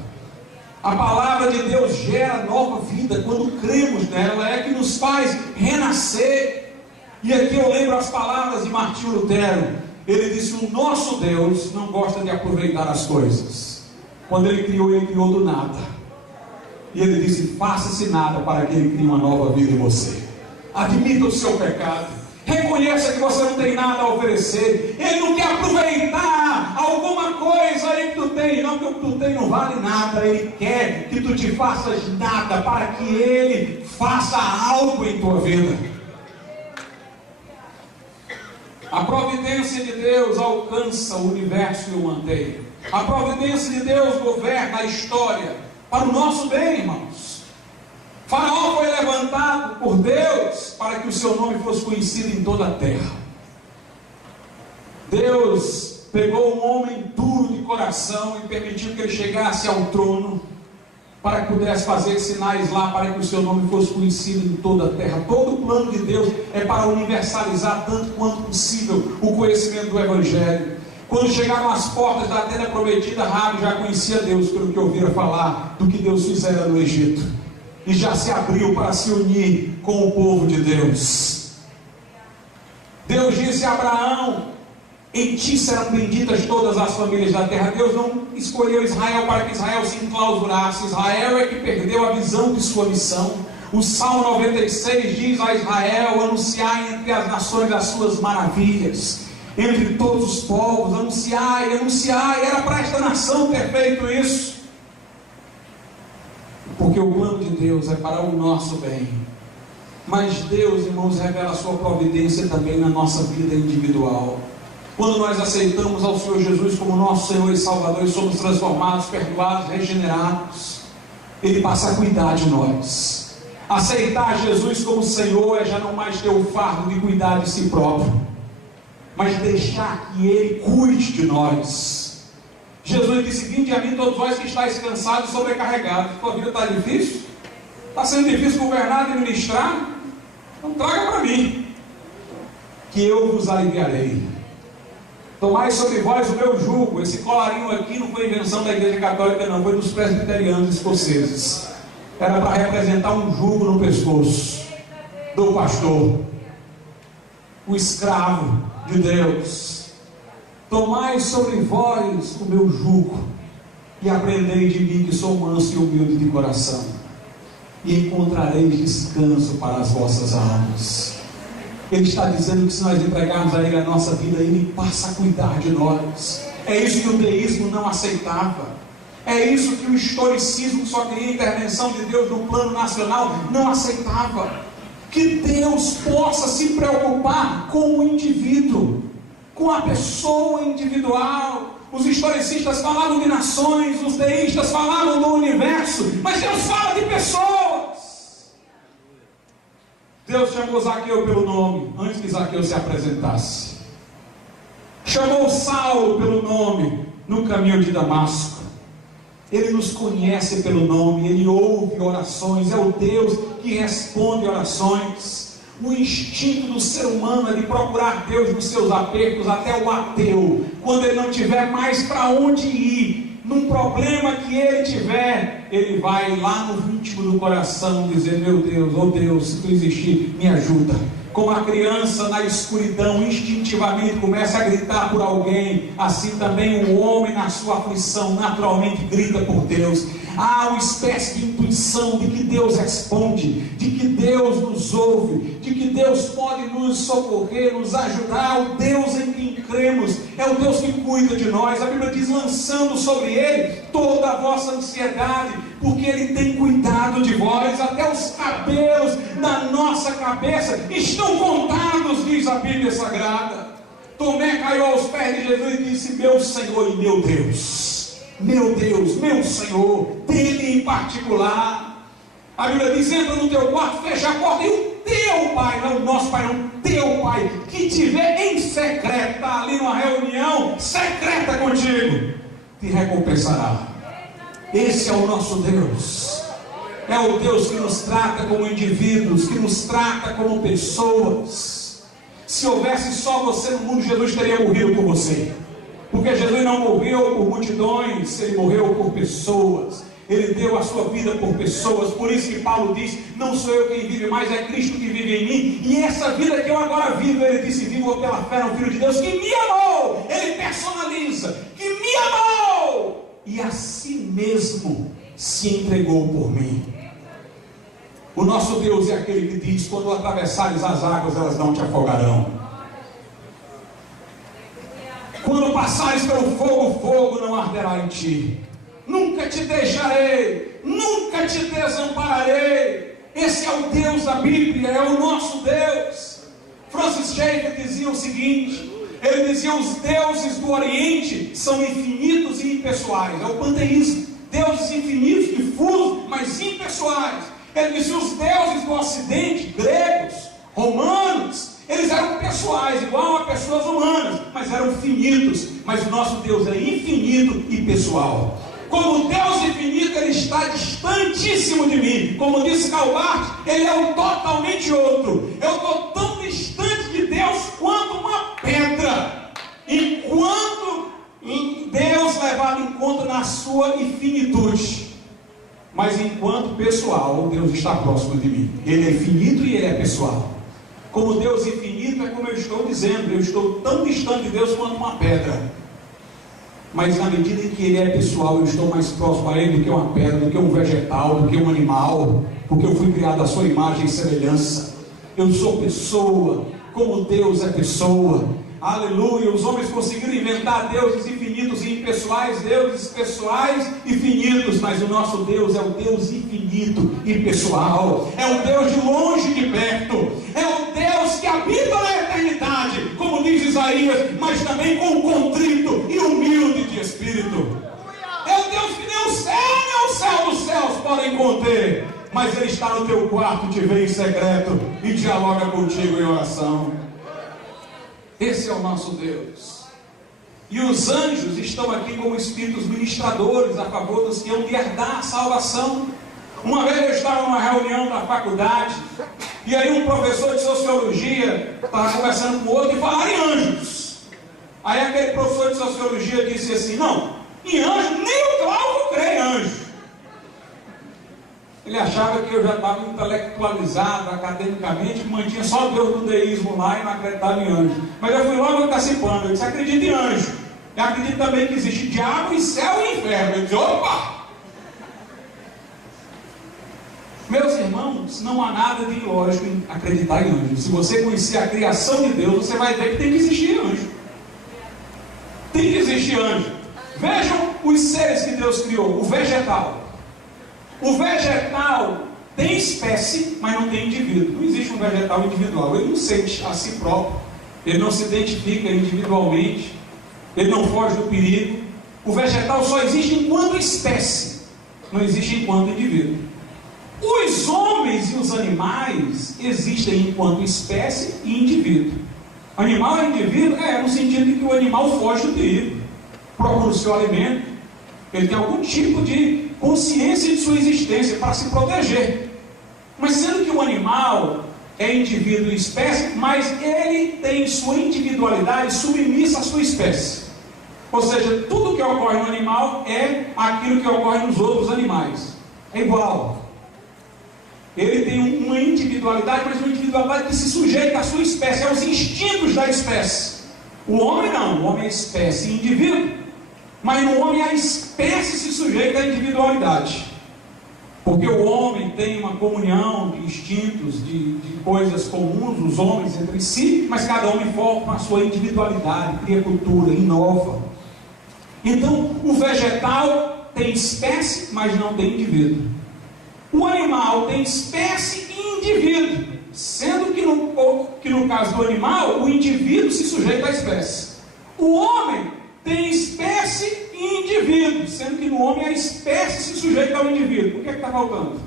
A palavra de Deus gera nova vida quando cremos nela, é que nos faz renascer. E aqui eu lembro as palavras de Martinho Lutero. Ele disse: o nosso Deus não gosta de aproveitar as coisas. Quando Ele criou do nada. E Ele disse: faça-se nada para que Ele crie uma nova vida em você. Admita o seu pecado, reconheça que você não tem nada a oferecer. Ele não quer aproveitar alguma coisa aí que tu tem, não, que o que tu tem não vale nada. Ele quer que tu te faças nada, para que Ele faça algo em tua vida. A providência de Deus alcança o universo e o mantém. A providência de Deus governa a história para o nosso bem, irmãos. Faraó foi levantado por Deus para que o seu nome fosse conhecido em toda a terra. Deus pegou um homem duro de coração e permitiu que ele chegasse ao trono, para que pudesse fazer sinais lá, para que o seu nome fosse conhecido em toda a terra. Todo o plano de Deus é para universalizar tanto quanto possível o conhecimento do Evangelho. Quando chegaram às portas da tenda prometida, Raabe já conhecia Deus pelo que ouvira falar do que Deus fizera no Egito, e já se abriu para se unir com o povo de Deus. Deus disse a Abraão: Em ti serão benditas todas as famílias da terra. Deus não escolheu Israel para que Israel se enclausurasse. Israel é que perdeu a visão de sua missão. O Salmo 96 diz a Israel: anunciai entre as nações as suas maravilhas, entre todos os povos, anunciai, anunciai. Era para esta nação ter feito isso, porque o plano de Deus é para o nosso bem. Mas Deus, irmãos, revela a sua providência também na nossa vida individual. Quando nós aceitamos ao Senhor Jesus como nosso Senhor e Salvador, e somos transformados, perdoados, regenerados, Ele passa a cuidar de nós. Aceitar Jesus como Senhor é já não mais ter o fardo de cuidar de si próprio, mas deixar que Ele cuide de nós. Jesus disse: vinde a mim todos vós que estáis cansados e sobrecarregados. Tua vida está difícil? Está sendo difícil governar e ministrar? Então traga para mim, que eu vos aliviarei. Tomai sobre vós o meu jugo. Esse colarinho aqui não foi invenção da Igreja Católica, não, foi dos presbiterianos escoceses. Era para representar um jugo no pescoço do pastor, o escravo de Deus. Tomai sobre vós o meu jugo e aprendei de mim, que sou manso e humilde de coração, e encontrareis descanso para as vossas almas. Ele está dizendo que se nós entregarmos a Ele a nossa vida, Ele passa a cuidar de nós. É isso que o deísmo não aceitava. É isso que o historicismo, que só queria intervenção de Deus no plano nacional, não aceitava. Que Deus possa se preocupar com o indivíduo, com a pessoa individual. Os historicistas falavam de nações, os deístas falavam do universo, mas Deus fala de pessoas. Deus chamou Zaqueu pelo nome, antes que Zaqueu se apresentasse. Chamou Saulo pelo nome, no caminho de Damasco. Ele nos conhece pelo nome, Ele ouve orações, é o Deus que responde orações. O instinto do ser humano é de procurar Deus nos seus apertos, até o ateu, quando ele não tiver mais para onde ir, num problema que ele tiver, ele vai lá no íntimo do coração dizer: meu Deus, oh Deus, se tu existir, me ajuda. Como a criança na escuridão instintivamente começa a gritar por alguém, assim também o homem na sua aflição naturalmente grita por Deus. Há uma espécie de intuição de que Deus responde, de que Deus nos ouve, de que Deus pode nos socorrer, nos ajudar. O Deus em quem cremos é o Deus que cuida de nós. A Bíblia diz: lançando sobre Ele toda a vossa ansiedade, porque Ele tem cuidado de vós. Até os cabelos da nossa cabeça estão contados, diz a Bíblia Sagrada. Tomé caiu aos pés de Jesus e disse: meu Senhor e meu Deus. Meu Deus, meu Senhor, dele em particular. A Bíblia diz: entra no teu quarto, fecha a porta, e o teu Pai, não o nosso Pai, não, o teu Pai, que te vê em secreto, está ali numa reunião secreta contigo, te recompensará. Esse é o nosso Deus. É o Deus que nos trata como indivíduos, que nos trata como pessoas. Se houvesse só você no mundo, Jesus teria morrido por você. Porque Jesus não morreu por multidões, Ele morreu por pessoas. Ele deu a sua vida por pessoas. Por isso que Paulo diz: não sou eu quem vive, mas é Cristo que vive em mim. E essa vida que eu agora vivo, ele disse: vivo pela fé no Filho de Deus que me amou. Ele personaliza: que me amou e a si mesmo se entregou por mim. O nosso Deus é aquele que diz: quando atravessares as águas, elas não te afogarão. Quando passares pelo fogo, o fogo não arderá em ti. Nunca te deixarei, nunca te desampararei. Esse é o Deus da Bíblia, é o nosso Deus. Francis Schaeffer dizia o seguinte: ele dizia: os deuses do Oriente são infinitos e impessoais. É o panteísmo. Deuses infinitos, difusos, mas impessoais. Ele disse: os deuses do Ocidente, gregos, romanos, eles eram pessoais, igual a pessoas humanas, mas eram finitos. Mas o nosso Deus é infinito e pessoal. Como Deus infinito, Ele está distantíssimo de mim. Como disse Calvart, Ele é um totalmente outro. Eu estou tão distante de Deus quanto uma pedra. Enquanto Deus levado em conta na sua infinitude, mas enquanto pessoal, Deus está próximo de mim. Ele é infinito e Ele é pessoal. Como Deus infinito, é como eu estou dizendo, eu estou tão distante de Deus quanto uma pedra. Mas na medida em que Ele é pessoal, eu estou mais próximo a Ele do que uma pedra, do que um vegetal, do que um animal, porque eu fui criado à sua imagem e semelhança. Eu sou pessoa, como Deus é pessoa. Aleluia. Os homens conseguiram inventar deuses infinitos e impessoais, deuses pessoais e finitos, mas o nosso Deus é o Deus infinito e pessoal. É o Deus de longe e de perto. É o Deus que habita na eternidade, como diz Isaías, mas também com o contrito e humilde de espírito. É o Deus que nem o céu dos céus podem conter, mas Ele está no teu quarto, te vê em secreto e dialoga contigo em oração. Esse é o nosso Deus. E os anjos estão aqui como espíritos ministradores a favor dos que hão de herdar a salvação. Uma vez eu estava numa reunião da faculdade, e aí um professor de sociologia estava conversando com outro e falaram em anjos. Aí aquele professor de sociologia disse assim: não, em anjo, nem o Cláudio crê em anjo. Ele achava que eu já estava intelectualizado academicamente, que mantinha só o Deus do deísmo lá e não acreditava em anjo. Mas eu fui logo antecipando, eu disse: acredito em anjo. Eu acredito também que existe diabo e céu e inferno. Eu disse: opa! Meus irmãos, não há nada de ilógico em acreditar em anjos. Se você conhecer a criação de Deus, você vai ver que tem que existir anjo. Tem que existir anjo. Vejam os seres que Deus criou. O vegetal. O vegetal tem espécie, mas não tem indivíduo. Não existe um vegetal individual. Ele não sente a si próprio. Ele não se identifica individualmente. Ele não foge do perigo. O vegetal só existe enquanto espécie. Não existe enquanto indivíduo. Os homens e os animais existem enquanto espécie e indivíduo. Animal é indivíduo? No sentido de que o animal foge do perigo, procura o seu alimento, ele tem algum tipo de consciência de sua existência para se proteger. Mas sendo que o animal é indivíduo e espécie, mas ele tem sua individualidade submissa à sua espécie. Ou seja, tudo que ocorre no animal é aquilo que ocorre nos outros animais. É igual. Ele tem uma individualidade, mas uma individualidade que se sujeita à sua espécie, aos instintos da espécie. O homem não, o homem é espécie e indivíduo, mas no homem a espécie se sujeita à individualidade. Porque o homem tem uma comunhão de instintos, de coisas comuns, os homens entre si, mas cada homem forma a sua individualidade, cria cultura, inova. Então, o vegetal tem espécie, mas não tem indivíduo. O animal tem espécie e indivíduo, sendo que no caso do animal, o indivíduo se sujeita à espécie. O homem tem espécie e indivíduo, sendo que no homem a espécie se sujeita ao indivíduo. O que é que está faltando?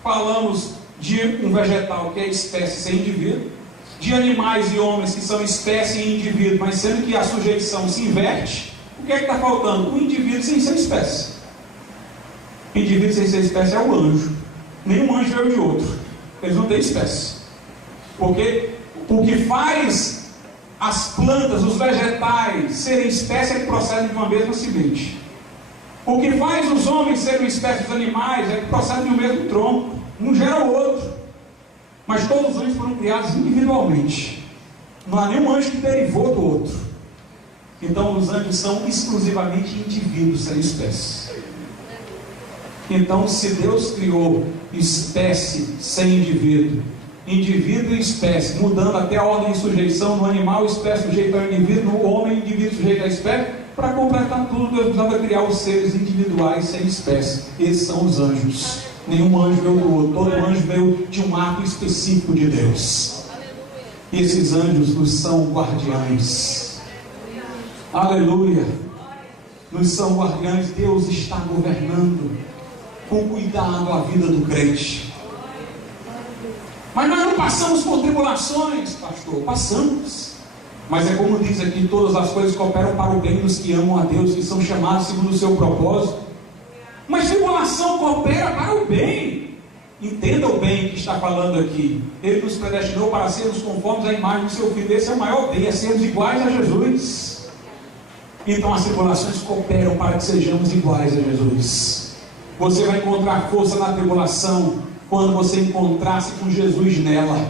Falamos de um vegetal que é espécie sem indivíduo, de animais e homens que são espécie e indivíduo, mas sendo que a sujeição se inverte. O que é que está faltando? O indivíduo sem ser espécie. Indivíduo sem ser espécie é o anjo. Nenhum anjo veio de outro. Eles não têm espécie. Porque o que faz as plantas, os vegetais serem espécie é que procedem de uma mesma semente. O que faz os homens serem espécies animais é que procedem do mesmo tronco. Um gera o outro. Mas todos os anjos foram criados individualmente. Não há nenhum anjo que derivou do outro. Então os anjos são exclusivamente indivíduos sem espécie. Então, se Deus criou espécie sem indivíduo, indivíduo e espécie, mudando até a ordem de sujeição no animal, espécie sujeita ao indivíduo, no homem, indivíduo sujeito à espécie, para completar tudo, Deus precisava criar os seres individuais sem espécie. Esses são os anjos. Nenhum anjo veio do outro, todo anjo veio de um ato específico de Deus. E esses anjos nos são guardiães. Aleluia! Nos são guardiães. Deus está governando com cuidado a vida do crente. Mas nós não passamos por tribulações, pastor. Passamos. Mas é como diz aqui: todas as coisas cooperam para o bem dos que amam a Deus, que são chamados segundo o seu propósito. Mas tribulação coopera para o bem. Entenda o bem que está falando aqui. Ele nos predestinou para sermos conformes à imagem do seu Filho. Esse é o maior bem, é sermos iguais a Jesus. Então as tribulações cooperam para que sejamos iguais a Jesus. Você vai encontrar força na tribulação quando você encontrar-se com Jesus nela.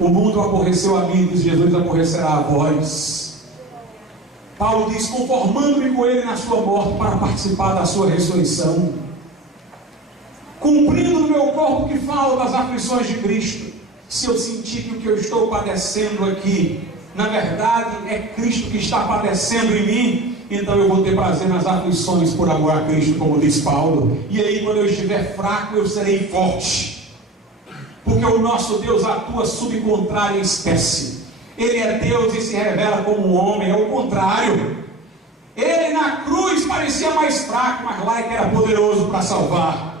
O mundo aborreceu a mim, diz Jesus, aborrecerá a vós. Paulo diz, conformando-me com ele na sua morte, para participar da sua ressurreição, cumprindo no meu corpo que falta as aflições de Cristo. Se eu sentir que o que eu estou padecendo aqui, na verdade é Cristo que está padecendo em mim, então eu vou ter prazer nas aflições por amor a Cristo, como diz Paulo. E aí, quando eu estiver fraco, eu serei forte, porque o nosso Deus atua sob contrária espécie. Ele é Deus e se revela como um homem, é o contrário. Ele na cruz parecia mais fraco, mas lá é que era poderoso para salvar.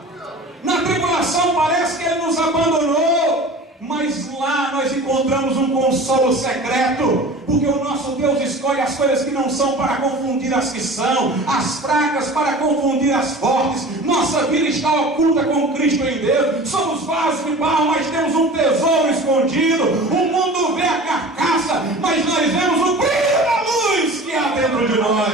Na tribulação parece que Ele nos abandonou, mas lá nós encontramos um consolo secreto, porque o nosso Deus escolhe as coisas que não são para confundir as que são, as fracas para confundir as fortes. Nossa vida está oculta com Cristo em Deus. Somos vasos de barro, mas temos um tesouro escondido. O mundo vê a carcaça, mas nós vemos o brilho da luz que há dentro de nós.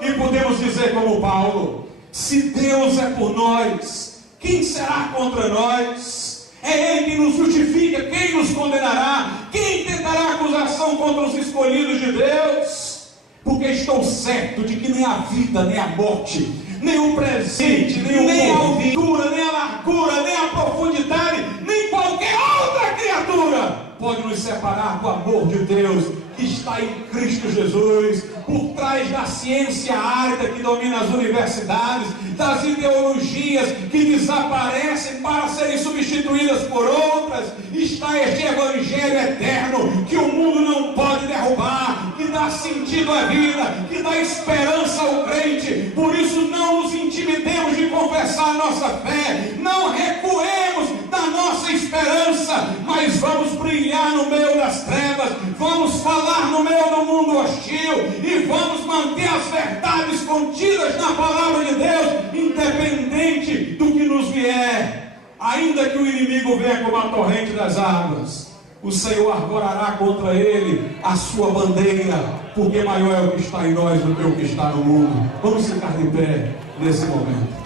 E podemos dizer como Paulo, se Deus é por nós, quem será contra nós? É Ele que nos justifica, quem nos condenará? Quem tentará acusação contra os escolhidos de Deus? Porque estou certo de que nem a vida, nem a morte, nem o presente, nem a altura, nem a largura, nem a profundidade, nem qualquer outra criatura pode nos separar do amor de Deus que está em Cristo Jesus. Por trás da ciência árida que domina as universidades, das ideologias que desaparecem para serem substituídas por outras, está este Evangelho eterno que o mundo não pode derrubar, que dá sentido à vida, que dá esperança ao crente. Por isso não nos intimidemos de confessar a nossa fé, não recuemos da nossa esperança, mas vamos brilhar no meio das trevas, vamos falar no meio do mundo hostil e vamos manter as verdades contidas na palavra de Deus, independente do que nos vier. Ainda que o inimigo venha como a torrente das águas, o Senhor arvorará contra ele a sua bandeira, porque maior é o que está em nós do que o que está no mundo. Vamos ficar de pé nesse momento.